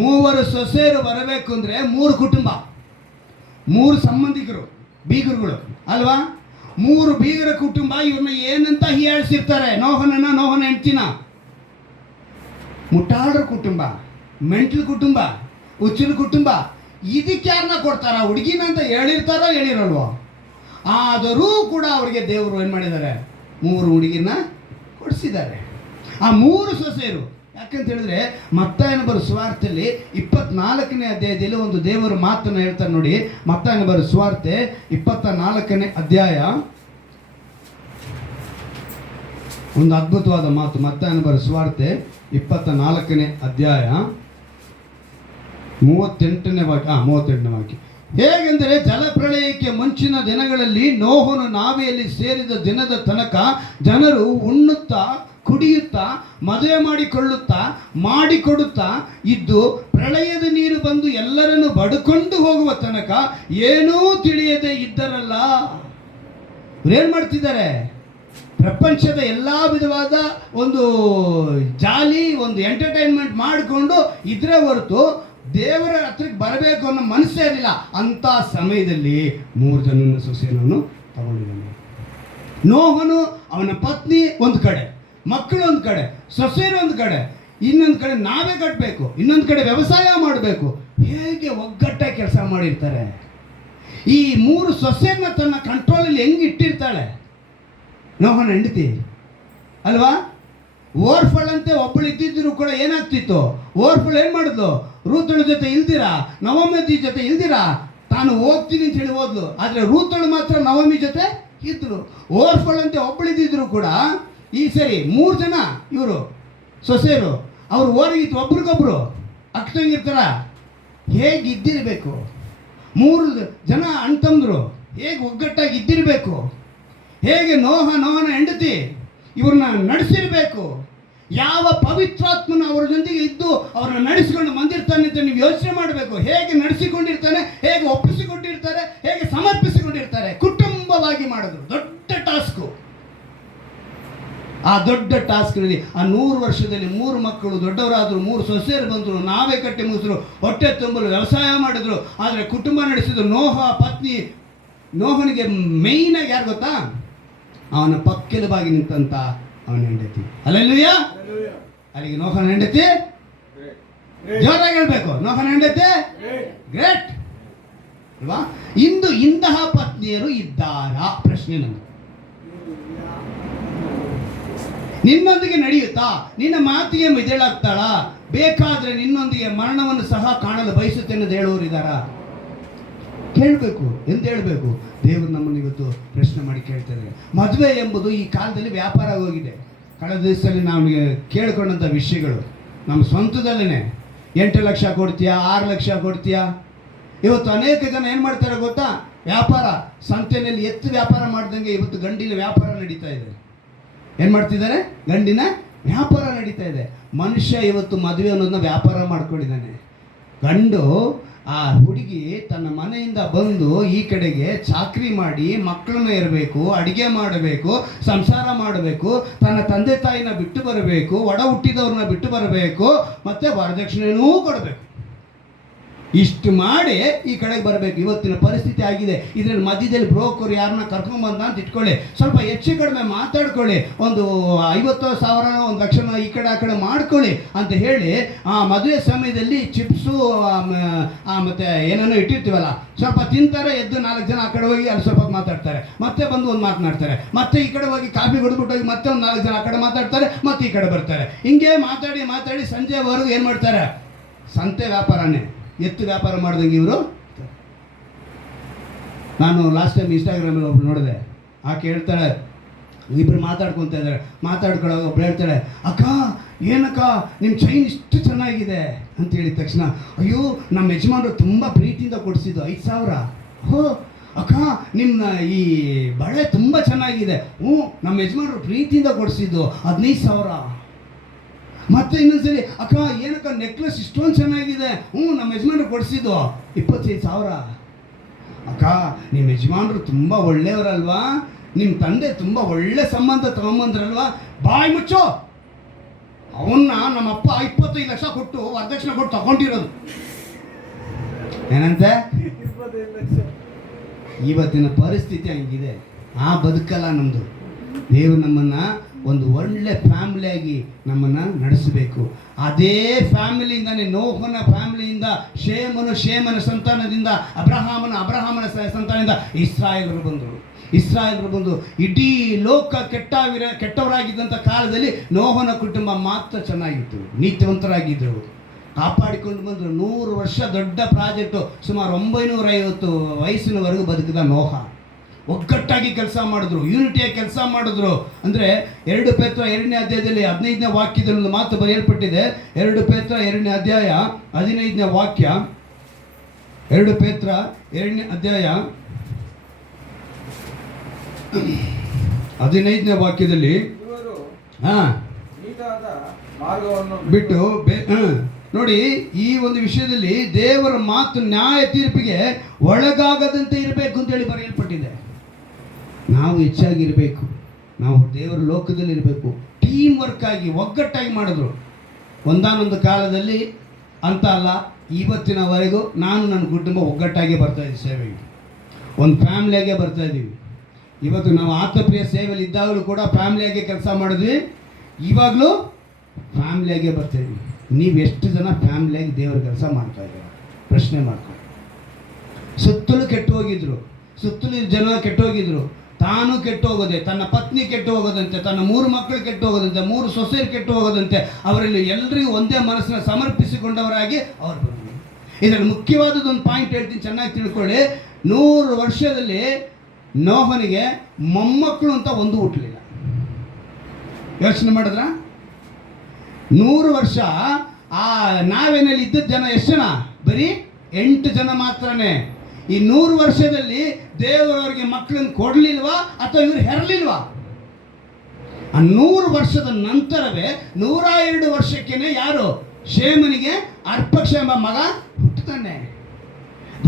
3 ಸೊಸೆಯರು ಬರಬೇಕು ಅಂದರೆ 3 ಕುಟುಂಬ, 3 ಸಂಬಂಧಿಕರು, ಬೀಗರುಗಳು ಅಲ್ವಾ? 3 ಬೀಗರ ಕುಟುಂಬ ಇವ್ರನ್ನ ಏನಂತ ಹೀಯಾಳಿಸಿರ್ತಾರೆ? ನೋಹನ ಹೆಂಡ್ತಿನ ಮುಟ್ಟಾಡ್ರ ಕುಟುಂಬ, ಮೆಂಟಲ್ ಕುಟುಂಬ, ಹುಚ್ಚರ ಕುಟುಂಬ. ಇದಕ್ಕೆ ಯಾರನ್ನ ಕೊಡ್ತಾರ? ಹುಡುಗಿನ ಅಂತ ಹೇಳಿರಲ್ವೋ? ಆದರೂ ಕೂಡ ಅವರಿಗೆ ದೇವರು ಏನು ಮಾಡಿದ್ದಾರೆ? 3 ಹುಡುಗಿನ ಕೊಡಿಸಿದ್ದಾರೆ. ಆ 3 ಸೊಸೆಯರು ಯಾಕಂತ ಹೇಳಿದ್ರೆ ಮತ್ತಾಯನ ಬರೋ ಸುವಾರ್ತೆಯಲ್ಲಿ 24ನೇ ಅಧ್ಯಾಯದಲ್ಲಿ ಒಂದು ದೇವರ ಮಾತನ್ನು ಹೇಳ್ತಾರೆ ನೋಡಿ. ಮತ್ತಾಯನ ಬರೋ ಸುವಾರ್ತೆ 24ನೇ ಅಧ್ಯಾಯ, ಒಂದು ಅದ್ಭುತವಾದ ಮಾತು. ಮತ್ತಾಯನ ಬರೋ ಸುವಾರ್ತೆ 24ನೇ ಅಧ್ಯಾಯ 38ನೇ ವಾಕ್ಯ. ಹೇಗೆಂದರೆ ಜಲಪ್ರಳಯಕ್ಕೆ ಮುಂಚಿನ ದಿನಗಳಲ್ಲಿ ನೋಹನು ನಾವೆಯಲ್ಲಿ ಸೇರಿದ ದಿನದ ತನಕ ಜನರು ಉಣ್ಣುತ್ತಾ ಕುಡಿಯುತ್ತಾ ಮದುವೆ ಮಾಡಿಕೊಡುತ್ತಾ ಇದ್ದು ಪ್ರಳಯದ ನೀರು ಬಂದು ಎಲ್ಲರನ್ನು ಬಡ್ಕೊಂಡು ಹೋಗುವ ತನಕ ಏನೂ ತಿಳಿಯದೆ ಇದ್ದರಲ್ಲ. ಏನು ಮಾಡ್ತಿದ್ದಾರೆ? ಪ್ರಪಂಚದ ಎಲ್ಲ ವಿಧವಾದ ಒಂದು ಜಾಲಿ, ಒಂದು ಎಂಟರ್ಟೈನ್ಮೆಂಟ್ ಮಾಡಿಕೊಂಡು ಇದ್ರೆ ಹೊರತು ದೇವರ ಹತ್ರಕ್ಕೆ ಬರಬೇಕು ಅನ್ನೋ ಮನಸ್ಸೇ ಇರಲಿಲ್ಲ. ಅಂಥ ಸಮಯದಲ್ಲಿ 3 ಜನನ ಸೊಸೆಯನ್ನು ತಗೊಂಡಿದ್ದಾನೆ. ನೋಹನು, ಅವನ ಪತ್ನಿ ಒಂದು ಕಡೆ, ಮಕ್ಕಳು ಒಂದು ಕಡೆ, ಸೊಸೆಯರು ಒಂದು ಕಡೆ, ಇನ್ನೊಂದು ಕಡೆ ನಾವೇ ಕಟ್ಟಬೇಕು, ಇನ್ನೊಂದು ಕಡೆ ವ್ಯವಸಾಯ ಮಾಡಬೇಕು. ಹೇಗೆ ಒಗ್ಗಟ್ಟಾಗಿ ಕೆಲಸ ಮಾಡಿರ್ತಾರೆ. ಈ 3 ಸೊಸೆಯನ್ನ ತನ್ನ ಕಂಟ್ರೋಲಲ್ಲಿ ಹೆಂಗೆ ಇಟ್ಟಿರ್ತಾಳೆ ನೋಹನ ಹೆಂಡತಿ ಅಲ್ವಾ? ಓರ್ಫಳ್ ಅಂತೆ ಒಬ್ಬಳು ಇದ್ದಿದ್ರು ಕೂಡ ಏನಾಗ್ತಿತ್ತು? ಓರ್ಫಳ್ ಏನು ಮಾಡಿದ್ಲು? ರೂತಳ ಜೊತೆ ಇಲ್ದಿರಾ, ನವಮಿ ಜೊತೆ ಇಲ್ದಿರಾ ತಾನು ಹೋಗ್ತೀನಿ ಅಂತ ಹೇಳಿ ಹೋದ್ಲು. ಆದರೆ ರೂತಳು ಮಾತ್ರ ನವಮಿ ಜೊತೆ ಇದ್ರು. ಓರ್ಫಳ್ ಅಂತೆ ಒಬ್ಬಳು ಇದ್ದಿದ್ರು ಕೂಡ ಈ ಸರಿ 3 ಜನ ಇವರು ಸೊಸೆಯರು ಅವರು ಓರಿಗಿತ್ತು, ಒಬ್ರಿಗೊಬ್ರು ಅಕ್ಕಂಗಿರ್ತಾರ. ಹೇಗಿದ್ದಿರಬೇಕು? 3 ಜನ ಅಣ್ತಂದ್ರು ಹೇಗೆ ಒಗ್ಗಟ್ಟಾಗಿ ಇದ್ದಿರಬೇಕು? ಹೇಗೆ ನೋಹನ ಹೆಂಡತಿ ಇವ್ರನ್ನ ನಡೆಸಿರ್ಬೇಕು? ಯಾವ ಪವಿತ್ರಾತ್ಮನ ಅವರ ಜೊತೆಗೆ ಇದ್ದು ಅವ್ರನ್ನ ನಡೆಸಿಕೊಂಡು ಬಂದಿರ್ತಾನೆ ಅಂತ ನೀವು ಯೋಚನೆ ಮಾಡಬೇಕು. ಹೇಗೆ ನಡೆಸಿಕೊಂಡಿರ್ತಾನೆ, ಹೇಗೆ ಒಪ್ಪಿಸಿಕೊಂಡಿರ್ತಾರೆ, ಹೇಗೆ ಸಮರ್ಪಿಸಿಕೊಂಡಿರ್ತಾರೆ. ಕುಟುಂಬವಾಗಿ ಮಾಡಿದ್ರು ದೊಡ್ಡ ಟಾಸ್ಕು. ಆ ದೊಡ್ಡ ಟಾಸ್ಕ್ನಲ್ಲಿ ಆ 100 ವರ್ಷದಲ್ಲಿ 3 ಮಕ್ಕಳು ದೊಡ್ಡವರಾದರು, 3 ಸೊಸೆಯರು ಬಂದರು, ನಾವೇ ಕಟ್ಟಿ ಮುಗಿಸಿದ್ರು, ಹೊಟ್ಟೆ ತುಂಬಲು ವ್ಯವಸಾಯ ಮಾಡಿದ್ರು. ಆದರೆ ಕುಟುಂಬ ನಡೆಸಿದ್ರು ನೋಹ ಪತ್ನಿ. ನೋಹನಿಗೆ ಮೇಯ್ನಾಗಿ ಯಾರು ಗೊತ್ತಾ? ಅವನ ಪಕ್ಕೆಲುಬಾಗಿ ನಿಂತಂತ ಅವನ ಹೆಂಡತಿ. ಹಲ್ಲೆಲೂಯಾ. ಅಲ್ಲಿಗೆ ನೋಹನ ಹೆಂಡತಿ ಜೋರಾಗಿ ಹೇಳ್ಬೇಕು, ನೋಹನ ಹೆಂಡತಿ ಗ್ರೇಟ್ ಅಲ್ವಾ? ಇಂದು ಇಂತಹ ಪತ್ನಿಯರು ಇದ್ದಾರಾ? ಪ್ರಶ್ನೆ ನಂದು. ನಿನ್ನೊಂದಿಗೆ ನಡೆಯುತ್ತಾ? ನಿನ್ನ ಮಾತಿಗೆ ಮಿದೇಳಾಗ್ತಾಳ? ಬೇಕಾದ್ರೆ ನಿನ್ನೊಂದಿಗೆ ಮರಣವನ್ನು ಸಹ ಕಾಣಲು ಬಯಸುತ್ತೇನೆ ಅಂತ ಹೇಳುವವರಿದ್ದಾರಾ? ಕೇಳಬೇಕು. ಎಂದು ಹೇಳಬೇಕು? ದೇವರು ನಮ್ಮನ್ನು ಇವತ್ತು ಪ್ರಶ್ನೆ ಮಾಡಿ ಕೇಳ್ತಾ ಇದ್ದಾರೆ. ಮದುವೆ ಎಂಬುದು ಈ ಕಾಲದಲ್ಲಿ ವ್ಯಾಪಾರ ಹೋಗಿದೆ. ಕಳೆದ ದಿವಸದಲ್ಲಿ ನಾವು ಕೇಳ್ಕೊಂಡಂಥ ವಿಷಯಗಳು ನಮ್ಮ ಸ್ವಂತದಲ್ಲೇ 8 ಲಕ್ಷ ಕೊಡ್ತೀಯಾ, 6 ಲಕ್ಷ ಕೊಡ್ತೀಯಾ? ಇವತ್ತು ಅನೇಕ ಜನ ಏನು ಮಾಡ್ತಾರೆ ಗೊತ್ತಾ? ವ್ಯಾಪಾರ ಸಂತೆಯಲ್ಲಿ ಎತ್ತು ವ್ಯಾಪಾರ ಮಾಡ್ದಂಗೆ ಇವತ್ತು ಗಂಡಿನ ವ್ಯಾಪಾರ ನಡೀತಾ ಇದೆ. ಏನು ಮಾಡ್ತಿದ್ದಾರೆ? ಗಂಡಿನ ವ್ಯಾಪಾರ ನಡೀತಾ ಇದೆ. ಮನುಷ್ಯ ಇವತ್ತು ಮದುವೆ ಅನ್ನೋದನ್ನ ವ್ಯಾಪಾರ ಮಾಡ್ಕೊಂಡಿದ್ದಾನೆ. ಗಂಡು ಆ ಹುಡುಗಿ ತನ್ನ ಮನೆಯಿಂದ ಬಂದು ಈ ಕಡೆಗೆ ಚಾಕ್ರಿ ಮಾಡಿ ಮಕ್ಕಳನ್ನ ಇರಬೇಕು, ಅಡುಗೆ ಮಾಡಬೇಕು, ಸಂಸಾರ ಮಾಡಬೇಕು, ತನ್ನ ತಂದೆ ತಾಯಿನ ಬಿಟ್ಟು ಬರಬೇಕು, ಒಡ ಹುಟ್ಟಿದವ್ರನ್ನ ಬಿಟ್ಟು ಬರಬೇಕು, ಮತ್ತು ವರದಕ್ಷಿಣೆನೂ ಕೊಡಬೇಕು. ಇಷ್ಟು ಮಾಡಿ ಈ ಕಡೆಗೆ ಬರಬೇಕು. ಇವತ್ತಿನ ಪರಿಸ್ಥಿತಿ ಆಗಿದೆ. ಇದರಲ್ಲಿ ಮಧ್ಯದಲ್ಲಿ ಬ್ರೋಕರ್ ಯಾರನ್ನ ಕರ್ಕೊಂಬಂದ ಅಂತ ಇಟ್ಕೊಳ್ಳಿ, ಸ್ವಲ್ಪ ಹೆಚ್ಚು ಕಡಿಮೆ ಮಾತಾಡ್ಕೊಳ್ಳಿ, ಒಂದು 50,000 1 ಲಕ್ಷನ ಈ ಕಡೆ ಆ ಕಡೆ ಮಾಡ್ಕೊಳ್ಳಿ ಅಂತ ಹೇಳಿ ಆ ಮದುವೆ ಸಮಯದಲ್ಲಿ ಚಿಪ್ಸು ಮತ್ತು ಏನೇನೋ ಇಟ್ಟಿರ್ತೀವಲ್ಲ, ಸ್ವಲ್ಪ ತಿಂತಾರೆ, ಎದ್ದು 4 ಜನ ಆ ಕಡೆ ಹೋಗಿ ಅಲ್ಲಿ ಸ್ವಲ್ಪ ಮಾತಾಡ್ತಾರೆ, ಮತ್ತೆ ಬಂದು ಒಂದು ಮಾತನಾಡ್ತಾರೆ, ಮತ್ತೆ ಈ ಕಡೆ ಹೋಗಿ ಕಾಫಿ ಕುಡಿದ್ಬಿಟ್ಟು ಹೋಗಿ ಮತ್ತೆ ಒಂದು 4 ಜನ ಆ ಕಡೆ ಮಾತಾಡ್ತಾರೆ, ಮತ್ತೆ ಈ ಕಡೆ ಬರ್ತಾರೆ. ಹಿಂಗೆ ಮಾತಾಡಿ ಮಾತಾಡಿ ಸಂಜೆವರೆಗೂ ಏನು ಮಾಡ್ತಾರೆ? ಸಂತೆ ವ್ಯಾಪಾರನೇ, ಎತ್ತು ವ್ಯಾಪಾರ ಮಾಡಿದಂಗೆ ಇವರು. ನಾನು ಲಾಸ್ಟ್ ಟೈಮ್ ಇನ್ಸ್ಟಾಗ್ರಾಮಲ್ಲಿ ಒಬ್ರು ನೋಡಿದೆ, ಆಕೆ ಹೇಳ್ತಾಳೆ, ಇಬ್ಬರು ಮಾತಾಡ್ಕೊತ ಇದ್ದಾರೆ, ಮಾತಾಡ್ಕೊಳ್ಳೋವಾಗ ಒಬ್ರು ಹೇಳ್ತಾಳೆ, ಅಕ್ಕ ಏನಕ್ಕ ನಿಮ್ಮ ಚೈನ್ ಇಷ್ಟು ಚೆನ್ನಾಗಿದೆ ಅಂತ ಹೇಳಿದ ತಕ್ಷಣ, ಅಯ್ಯೋ ನಮ್ಮ ಯಜಮಾನರು ತುಂಬ ಪ್ರೀತಿಯಿಂದ ಕೊಡಿಸಿದ್ದು 5,000. ಹೋ ಅಕ್ಕ ನಿಮ್ಮ ಈ ಬಳೆ ತುಂಬ ಚೆನ್ನಾಗಿದೆ. ಹ್ಞೂ ನಮ್ಮ ಯಜಮಾನರು ಪ್ರೀತಿಯಿಂದ ಕೊಡಿಸಿದ್ದು 15,000. ಮತ್ತೆ ಇನ್ನೊಂದ್ಸರಿ, ಅಕ್ಕ ಏನಕ್ಕ ನೆಕ್ಲೆಸ್ ಇಷ್ಟೊಂದು ಚೆನ್ನಾಗಿದೆ. ಹ್ಞೂ ನಮ್ಮ ಯಜಮಾನರು ಕೊಡಿಸಿದ್ದು 25,000. ಅಕ್ಕ ನಿಮ್ಮ ಯಜಮಾನರು ತುಂಬ ಒಳ್ಳೆಯವರಲ್ವಾ, ನಿಮ್ಮ ತಂದೆ ತುಂಬ ಒಳ್ಳೆ ಸಂಬಂಧ ತಗೊಂಬಂದ್ರಲ್ವಾ. ಬಾಯಿ ಮುಚ್ಚೋ, ಅವನ್ನ ನಮ್ಮಪ್ಪ 25 ಲಕ್ಷ ಕೊಟ್ಟು ವರದಕ್ಷಿಣೆ ಕೊಟ್ಟು ತಗೊಂಡಿರೋದು. ಏನಂತೆ? 25 ಲಕ್ಷ. ಇವತ್ತಿನ ಪರಿಸ್ಥಿತಿ ಹಂಗಿದೆ. ಆ ಬದುಕಲ್ಲ ನಮ್ಮದು. ದೇವರು ನಮ್ಮನ್ನು ಒಂದು ಒಳ್ಳೆ ಫ್ಯಾಮಿಲಿಯಾಗಿ ನಮ್ಮನ್ನು ನಡೆಸಬೇಕು. ಅದೇ ಫ್ಯಾಮಿಲಿಯಿಂದನೇ, ನೋಹನ ಫ್ಯಾಮಿಲಿಯಿಂದ, ಶೇಮನ ಸಂತಾನದಿಂದ, ಅಬ್ರಹಾಮನ ಸಂತಾನದಿಂದ ಇಸ್ರಾಯೇಲರು ಬಂದು ಇಡೀ ಲೋಕ ಕೆಟ್ಟವರಾಗಿದ್ದಂಥ ಕಾಲದಲ್ಲಿ ನೋಹನ ಕುಟುಂಬ ಮಾತ್ರ ಚೆನ್ನಾಗಿತ್ತು, ನೀತಿವಂತರಾಗಿದ್ದರು, ಕಾಪಾಡಿಕೊಂಡು ಬಂದರು. 100 ವರ್ಷ ದೊಡ್ಡ ಪ್ರಾಜೆಕ್ಟು, ಸುಮಾರು 950 ವಯಸ್ಸಿನವರೆಗೂ ಬದುಕಿದ ನೋಹ. ಒಗ್ಗಟ್ಟಾಗಿ ಕೆಲಸ ಮಾಡಿದ್ರು, ಯೂನಿಟಿಯಾಗಿ ಕೆಲಸ ಮಾಡಿದ್ರು. ಅಂದರೆ 2 ಪೇತ್ರ 2ನೇ ಅಧ್ಯಾಯದಲ್ಲಿ 15ನೇ ವಾಕ್ಯದಲ್ಲಿ ಒಂದು ಮಾತು ಬರೆಯಲ್ಪಟ್ಟಿದೆ. 2 ಪೇತ್ರ 2ನೇ ಅಧ್ಯಾಯ 15ನೇ ವಾಕ್ಯ. 2 ಪೇತ್ರ 2ನೇ ಅಧ್ಯಾಯ 15ನೇ ವಾಕ್ಯದಲ್ಲಿ ಬಿಟ್ಟು ನೋಡಿ, ಈ ಒಂದು ವಿಷಯದಲ್ಲಿ ದೇವರ ಮಾತು ನ್ಯಾಯ ತೀರ್ಪಿಗೆ ಒಳಗಾಗದಂತೆ ಇರಬೇಕು ಅಂತೇಳಿ ಬರೆಯಲ್ಪಟ್ಟಿದೆ. ನಾವು ಹೆಚ್ಚಾಗಿರಬೇಕು, ನಾವು ದೇವರ ಲೋಕದಲ್ಲಿ ಇರಬೇಕು, ಟೀಮ್ ವರ್ಕ್ ಆಗಿ ಒಗ್ಗಟ್ಟಾಗಿ ಮಾಡಿದ್ರು. ಒಂದಾನೊಂದು ಕಾಲದಲ್ಲಿ ಅಂತ ಅಲ್ಲ, ಇವತ್ತಿನವರೆಗೂ ನಾನು ನನ್ನ ಕುಟುಂಬ ಒಗ್ಗಟ್ಟಾಗಿ ಬರ್ತಾಯಿದ್ದೀವಿ, ಸೇವೆಗೆ ಒಂದು ಫ್ಯಾಮ್ಲಿಯಾಗೆ ಬರ್ತಾಯಿದ್ದೀವಿ. ಇವತ್ತು ನಾವು ಆತ್ಮಪ್ರಿಯ ಸೇವೆಯಲ್ಲಿ ಇದ್ದಾಗಲೂ ಕೂಡ ಫ್ಯಾಮ್ಲಿಯಾಗೆ ಕೆಲಸ ಮಾಡಿದ್ವಿ, ಇವಾಗಲೂ ಫ್ಯಾಮ್ಲಿಯಾಗೆ ಬರ್ತಾಯಿದ್ವಿ. ನೀವು ಎಷ್ಟು ಜನ ಫ್ಯಾಮ್ಲಿಯಾಗಿ ದೇವರ ಕೆಲಸ ಮಾಡ್ತಾಯಿದ್ದೀರ? ಪ್ರಶ್ನೆ ಮಾಡ್ಕೊಂಡು. ಸುತ್ತಲೂ ಕೆಟ್ಟು ಹೋಗಿದ್ರು, ಸುತ್ತಲೂ ಜನ ಕೆಟ್ಟು ಹೋಗಿದ್ರು, ತಾನು ಕೆಟ್ಟು ಹೋಗೋದೆ, ತನ್ನ ಪತ್ನಿ ಕೆಟ್ಟು ಹೋಗೋದಂತೆ, ತನ್ನ 3 ಮಕ್ಕಳು ಕೆಟ್ಟು ಹೋಗೋದಂತೆ, 3 ಸೊಸೆಯರು ಕೆಟ್ಟು ಹೋಗೋದಂತೆ. ಅವರಲ್ಲಿ ಎಲ್ಲರಿಗೂ ಒಂದೇ ಮನಸ್ಸನ್ನು ಸಮರ್ಪಿಸಿಕೊಂಡವರಾಗಿ ಅವ್ರು ಬಂದರು. ಇದರಲ್ಲಿ ಮುಖ್ಯವಾದದೊಂದು ಪಾಯಿಂಟ್ ಹೇಳ್ತೀನಿ, ಚೆನ್ನಾಗಿ ತಿಳ್ಕೊಳ್ಳಿ. 100 ವರ್ಷದಲ್ಲಿ ನೋಹನಿಗೆ ಮೊಮ್ಮಕ್ಕಳು ಅಂತ ಒಂದು ಹುಟ್ಟಲಿಲ್ಲ. ಯೋಚನೆ ಮಾಡಿದ್ರ? 100 ವರ್ಷ ಆ ನಾವೇನಲ್ಲಿ ಇದ್ದದ್ದು ಜನ ಎಷ್ಟು ಜನ? ಬರೀ 8 ಜನ ಮಾತ್ರನೇ. ಈ 100 ವರ್ಷದಲ್ಲಿ ದೇವರವರಿಗೆ ಮಕ್ಕಳನ್ನು ಕೊಡಲಿಲ್ವಾ ಅಥವಾ ಇವರು ಹೆರಲಿಲ್ವಾ? ಆ 100 ವರ್ಷದ ನಂತರವೇ 102 ವರ್ಷಕ್ಕೇನೆ ಯಾರು? ಶೇಮನಿಗೆ ಅರ್ಪಕ್ಷ ಎಂಬ ಮಗ ಹುಟ್ಟುತ್ತಾನೆ.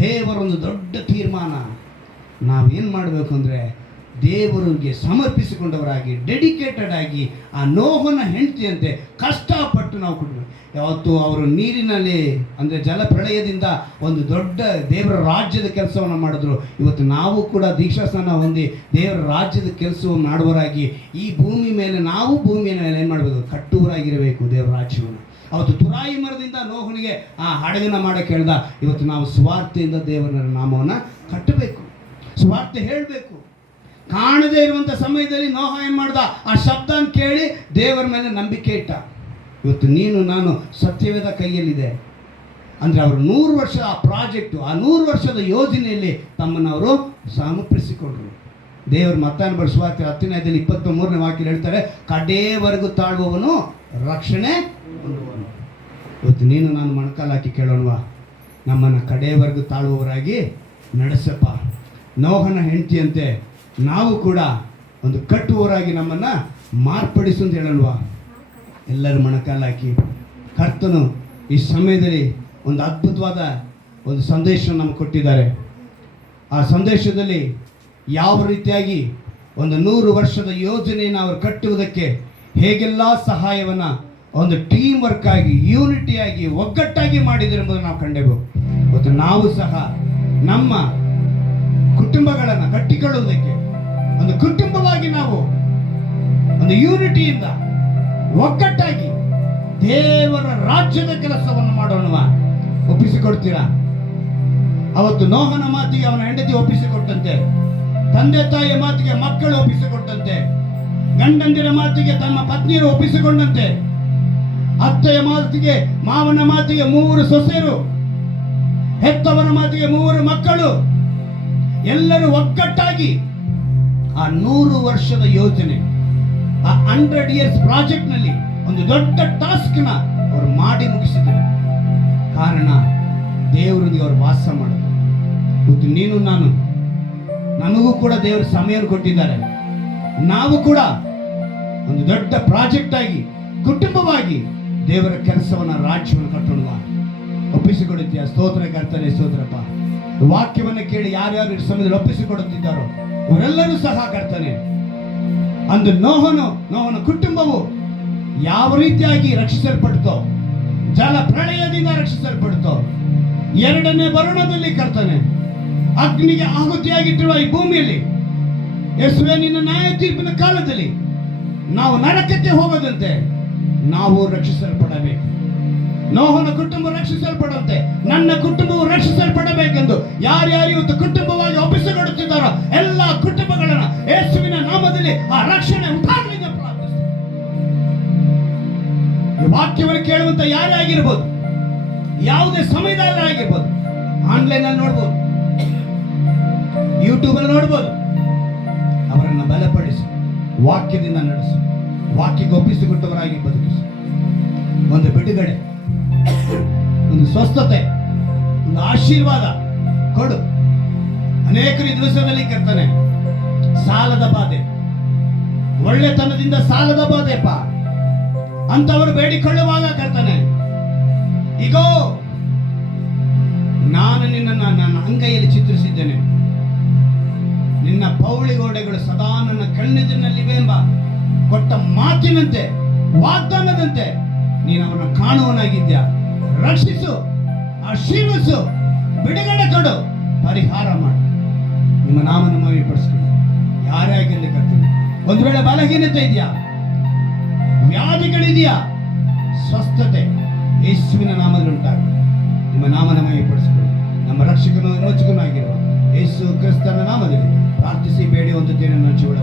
ದೇವರೊಂದು ದೊಡ್ಡ ತೀರ್ಮಾನ. ನಾವೇನು ಮಾಡಬೇಕು ಅಂದರೆ, ದೇವರಿಗೆ ಸಮರ್ಪಿಸಿಕೊಂಡವರಾಗಿ, ಡೆಡಿಕೇಟೆಡ್ ಆಗಿ, ಆ ನೋಹನ ಹೆಂಡತಿಯಂತೆ ಕಷ್ಟಪಟ್ಟು ನಾವು ಕೊಡಬೇಕು. ಯಾವತ್ತು ಅವರು ನೀರಿನಲ್ಲಿ ಅಂದರೆ ಜಲಪ್ರಳಯದಿಂದ ಒಂದು ದೊಡ್ಡ ದೇವರ ರಾಜ್ಯದ ಕೆಲಸವನ್ನು ಮಾಡಿದ್ರು. ಇವತ್ತು ನಾವು ಕೂಡ ದೀಕ್ಷಾಸ್ನಾನ ಹೊಂದಿ ದೇವರ ರಾಜ್ಯದ ಕೆಲಸವನ್ನು ಮಾಡುವವರಾಗಿ ಈ ಭೂಮಿ ಮೇಲೆ, ನಾವು ಭೂಮಿಯ ಮೇಲೆ ಏನು ಮಾಡಬೇಕು? ಕಟ್ಟುವರಾಗಿರಬೇಕು ದೇವರ ರಾಜ್ಯವನ್ನು. ಅವತ್ತು ತುರಾಯಿ ಮರದಿಂದ ನೋಹನಿಗೆ ಆ ಹಡಗನ ಮಾಡೋಕ್ಕೆ ಹೇಳ್ದ. ಇವತ್ತು ನಾವು ಸ್ವಾರ್ಥೆಯಿಂದ ದೇವರ ನಾಮವನ್ನು ಕಟ್ಟಬೇಕು, ಸ್ವಾರ್ಥ ಹೇಳಬೇಕು. ಕಾಣದೇ ಇರುವಂಥ ಸಮಯದಲ್ಲಿ ನೋಹ ಏನು ಮಾಡ್ದ? ಆ ಶಬ್ದನ ಕೇಳಿ ದೇವರ ಮೇಲೆ ನಂಬಿಕೆ ಇಟ್ಟ. ಇವತ್ತು ನೀನು ನಾನು ಸತ್ಯವೇದ ಕೈಯಲ್ಲಿದೆ ಅಂದರೆ ಅವರು 100 ವರ್ಷ ಆ ಪ್ರಾಜೆಕ್ಟು, ಆ 100 ವರ್ಷದ ಯೋಜನೆಯಲ್ಲಿ ತಮ್ಮನ್ನು ಅವರು ಸಮರ್ಪಿಸಿಕೊಂಡ್ರು. ದೇವರು ಮತ್ತಾಯನ ಬರೆಸುವಾರ್ತೆ 10ನೇ ಅಧ್ಯಾಯದಲ್ಲಿ 23ನೇ ವಾಕ್ಯದಲ್ಲಿ ಹೇಳ್ತಾರೆ, ಕಡೆಯವರೆಗೂ ತಾಳುವವನು ರಕ್ಷಣೆ ಹೊಂದುವನು. ಇವತ್ತು ನೀನು ನಾನು ಮೊಣಕಾಲು ಹಾಕಿ ಕೇಳೋಣವಾ? ನಮ್ಮನ್ನು ಕಡೆಯವರೆಗೂ ತಾಳುವವರಾಗಿ ನಡೆಸಪ್ಪ. ನೋಹನ ಹೆಂಡತಿಯಂತೆ ನಾವು ಕೂಡ ಒಂದು ಕಟ್ಟುವವರಾಗಿ ನಮ್ಮನ್ನು ಮಾರ್ಪಡಿಸು ಅಂತ ಹೇಳಲ್ವಾ? ಎಲ್ಲರೂ ಮೊಣಕಾಲು ಹಾಕಿ. ಕರ್ತನು ಈ ಸಮಯದಲ್ಲಿ ಒಂದು ಅದ್ಭುತವಾದ ಒಂದು ಸಂದೇಶ ನಮಗೆ ಕೊಟ್ಟಿದ್ದಾರೆ. ಆ ಸಂದೇಶದಲ್ಲಿ ಯಾವ ರೀತಿಯಾಗಿ ಒಂದು 100 ವರ್ಷದ ಯೋಜನೆಯನ್ನು ಅವರು ಕಟ್ಟುವುದಕ್ಕೆ ಹೇಗೆಲ್ಲ ಸಹಾಯವನ್ನು ಒಂದು ಟೀಮ್ ವರ್ಕ್ ಆಗಿ, ಯೂನಿಟಿಯಾಗಿ, ಒಗ್ಗಟ್ಟಾಗಿ ಮಾಡಿದರು ಎಂಬುದನ್ನು ನಾವು ಕಂಡೆವು. ಮತ್ತು ನಾವು ಸಹ ನಮ್ಮ ಕುಟುಂಬಗಳನ್ನು ಕಟ್ಟಿಕೊಳ್ಳುವುದಕ್ಕೆ ಒಂದು ಕುಟುಂಬವಾಗಿ ನಾವು ಒಂದು ಯೂನಿಟಿಯಿಂದ ಒಗ್ಗಟ್ಟಾಗಿ ದೇವರ ರಾಜ್ಯದ ಕೆಲಸವನ್ನು ಮಾಡೋಣ. ಒಪ್ಪಿಸಿಕೊಡ್ತೀರಾ? ಅವತ್ತು ನೋಹನ ಮಾತಿಗೆ ಅವನ ಹೆಂಡತಿ ಒಪ್ಪಿಸಿಕೊಟ್ಟಂತೆ, ತಂದೆ ತಾಯಿಯ ಮಾತಿಗೆ ಮಕ್ಕಳು ಒಪ್ಪಿಸಿಕೊಟ್ಟಂತೆ, ಗಂಡಂದಿರ ಮಾತಿಗೆ ತಮ್ಮ ಪತ್ನಿಯರು ಒಪ್ಪಿಸಿಕೊಂಡಂತೆ, ಅತ್ತೆಯ ಮಾತಿಗೆ ಮಾವನ ಮಾತಿಗೆ 3 ಸೊಸೆಯರು, ಹೆತ್ತವನ ಮಾತಿಗೆ 3 ಮಕ್ಕಳು, ಎಲ್ಲರೂ ಒಗ್ಗಟ್ಟಾಗಿ ಆ 100 ವರ್ಷದ ಯೋಜನೆ, ಆ 100 years ಪ್ರಾಜೆಕ್ಟ್ ನಲ್ಲಿ ಒಂದು ದೊಡ್ಡ ಟಾಸ್ಕ್ ನ ಅವರು ಮಾಡಿ ಮುಗಿಸಿದರು. ಕಾರಣ ದೇವರೊಂದಿಗೆ ಅವರು ವಾಸ ಮಾಡೋದು. ಇವತ್ತು ನೀನು ನಾನು, ನಮಗೂ ಕೂಡ ದೇವರು ಸಮಯವನ್ನು ಕೊಟ್ಟಿದ್ದಾರೆ. ನಾವು ಕೂಡ ಒಂದು ದೊಡ್ಡ ಪ್ರಾಜೆಕ್ಟ್ ಆಗಿ ಕುಟುಂಬವಾಗಿ ದೇವರ ಕೆಲಸವನ್ನ, ರಾಜ್ಯವನ್ನು ಕಟ್ಟೋಣ. ಒಪ್ಪಿಸಿಕೊಡುತ್ತೀಯ? ಸ್ತೋತ್ರ ಕರ್ತನೆ, ಸ್ತೋತ್ರಪ್ಪ. ವಾಕ್ಯವನ್ನು ಕೇಳಿ ಯಾರ್ಯಾರು ಈ ಸಮಯದಲ್ಲಿ ಒಪ್ಪಿಸಿಕೊಡುತ್ತಿದ್ದಾರೋ ಅವರೆಲ್ಲರೂ ಸಹ ಕರ್ತನೆ, ಅಂದು ನೋಹನ ಕುಟುಂಬವು ಯಾವ ರೀತಿಯಾಗಿ ರಕ್ಷಿಸಲ್ಪಡ್ತೋ, ಜಲ ಪ್ರಳಯದಿಂದ ರಕ್ಷಿಸಲ್ಪಡ್ತೋ, 2ನೇ ಬರುಣದಲ್ಲಿ ಕರ್ತನೆ ಅಗ್ನಿಗೆ ಆಹುತಿಯಾಗಿಟ್ಟಿರುವ ಈ ಭೂಮಿಯಲ್ಲಿ ಯೇಸುವೇ ನಿನ್ನ ನ್ಯಾಯ ತೀರ್ಪಿನ ಕಾಲದಲ್ಲಿ ನಾವು ನರಕಕ್ಕೆ ಹೋಗದಂತೆ ನಾವು ರಕ್ಷಿಸಲ್ಪಡಬೇಕು. ನೋಹನ ಕುಟುಂಬ ರಕ್ಷಿಸಲ್ಪಡುವಂತೆ ನನ್ನ ಕುಟುಂಬವು ರಕ್ಷಿಸಲ್ಪಡಬೇಕೆಂದು ಯಾರ್ಯಾರು ಇವತ್ತು ಕುಟುಂಬವಾಗಿ ಒಪ್ಪಿಸಿಕೊಡುತ್ತಿದ್ದಾರೋ ಎಲ್ಲ ಕುಟುಂಬಗಳನ್ನು ಯೇಸುವಿನ ನಾಮದಲ್ಲಿ ಆ ರಕ್ಷಣೆ ಉಂಟಾಗಲಿ ಎಂದು ಪ್ರಾರ್ಥಿಸುತ್ತೇನೆ. ಈ ವಾಕ್ಯವನ್ನು ಕೇಳುವಂತ ಯಾರೇ ಆಗಿರ್ಬೋದು, ಯಾವುದೇ ಸಮಯದಲ್ಲಿ ಆಗಿರ್ಬೋದು, ಆನ್ಲೈನ್ ಅಲ್ಲಿ ನೋಡ್ಬೋದು, ಯೂಟ್ಯೂಬ್ ಅಲ್ಲಿ ನೋಡ್ಬೋದು, ಅವರನ್ನು ಬಲಪಡಿಸಿ ವಾಕ್ಯದಿಂದ ನಡೆಸು, ವಾಕ್ಯಕ್ಕೆ ಒಪ್ಪಿಸಿಕೊಟ್ಟವರಾಗಿ ಬದುಕಿಸು. ಒಂದು ಬಿಡುಗಡೆ, ಒಂದು ಸ್ವಸ್ಥತೆ, ಒಂದು ಆಶೀರ್ವಾದ ಕೊಡು. ಅನೇಕರು ಈ ದಿವಸದಲ್ಲಿ ಕರ್ತನೆ ಸಾಲದ ಬಾಧೆ, ಒಳ್ಳೆತನದಿಂದ ಸಾಲದ ಬಾಧೆಪ್ಪ ಅಂತವರು ಬೇಡಿಕೊಳ್ಳುವಾಗ ಕರ್ತನೆ, ಈಗೋ ನಾನು ನಿನ್ನನ್ನು ನನ್ನ ಅಂಗೈಯಲ್ಲಿ ಚಿತ್ರಿಸಿದ್ದೇನೆ, ನಿನ್ನ ಪೌಳಿಗೋಡೆಗಳು ಸದಾ ನನ್ನ ಕಣ್ಣೆದುರಿನಲ್ಲಿವೆ ಎಂಬ ಕೊಟ್ಟ ಮಾತಿನಂತೆ, ವಾಗ್ದಾನದಂತೆ ನೀನು ಅವನ ಕಾಣುವನಾಗಿದ್ಯಾ. ರಕ್ಷಿಸು, ಆಶೀರ್ವದಿಸು, ಬಿಡುಗಡೆ ಕೊಡು, ಪರಿಹಾರ ಮಾಡು. ನಿಮ್ಮ ನಾಮನ ಮಹಿಮೆಪಡಿಸ್ಕೊಳ್ಳಿ. ಯಾರೇ ಆಗಿರಲಿ ಕರ್ತನೆ, ಒಂದು ವೇಳೆ ಬಲಹೀನತೆ ಇದೆಯಾ, ವ್ಯಾಧಿಗಳಿದೆಯಾ, ಸ್ವಸ್ಥತೆ ಯೇಸುವಿನ ನಾಮದಲ್ಲಿ ಉಂಟಾಗಲಿ. ನಿಮ್ಮ ನಾಮನ ಮಹಿಮೆಪಡಿಸಿಕೊಳ್ಳಿ. ನಮ್ಮ ರಕ್ಷಕನು ವಿಮೋಚಕನಾಗಿರುವ ಯೇಸು ಕ್ರಿಸ್ತನ ನಾಮದಲ್ಲಿ ಪ್ರಾರ್ಥಿಸಿ ಬೇಡಿ ಹೊಂದುತ್ತೇನೆ ನನ್ನ ಜೀವನ.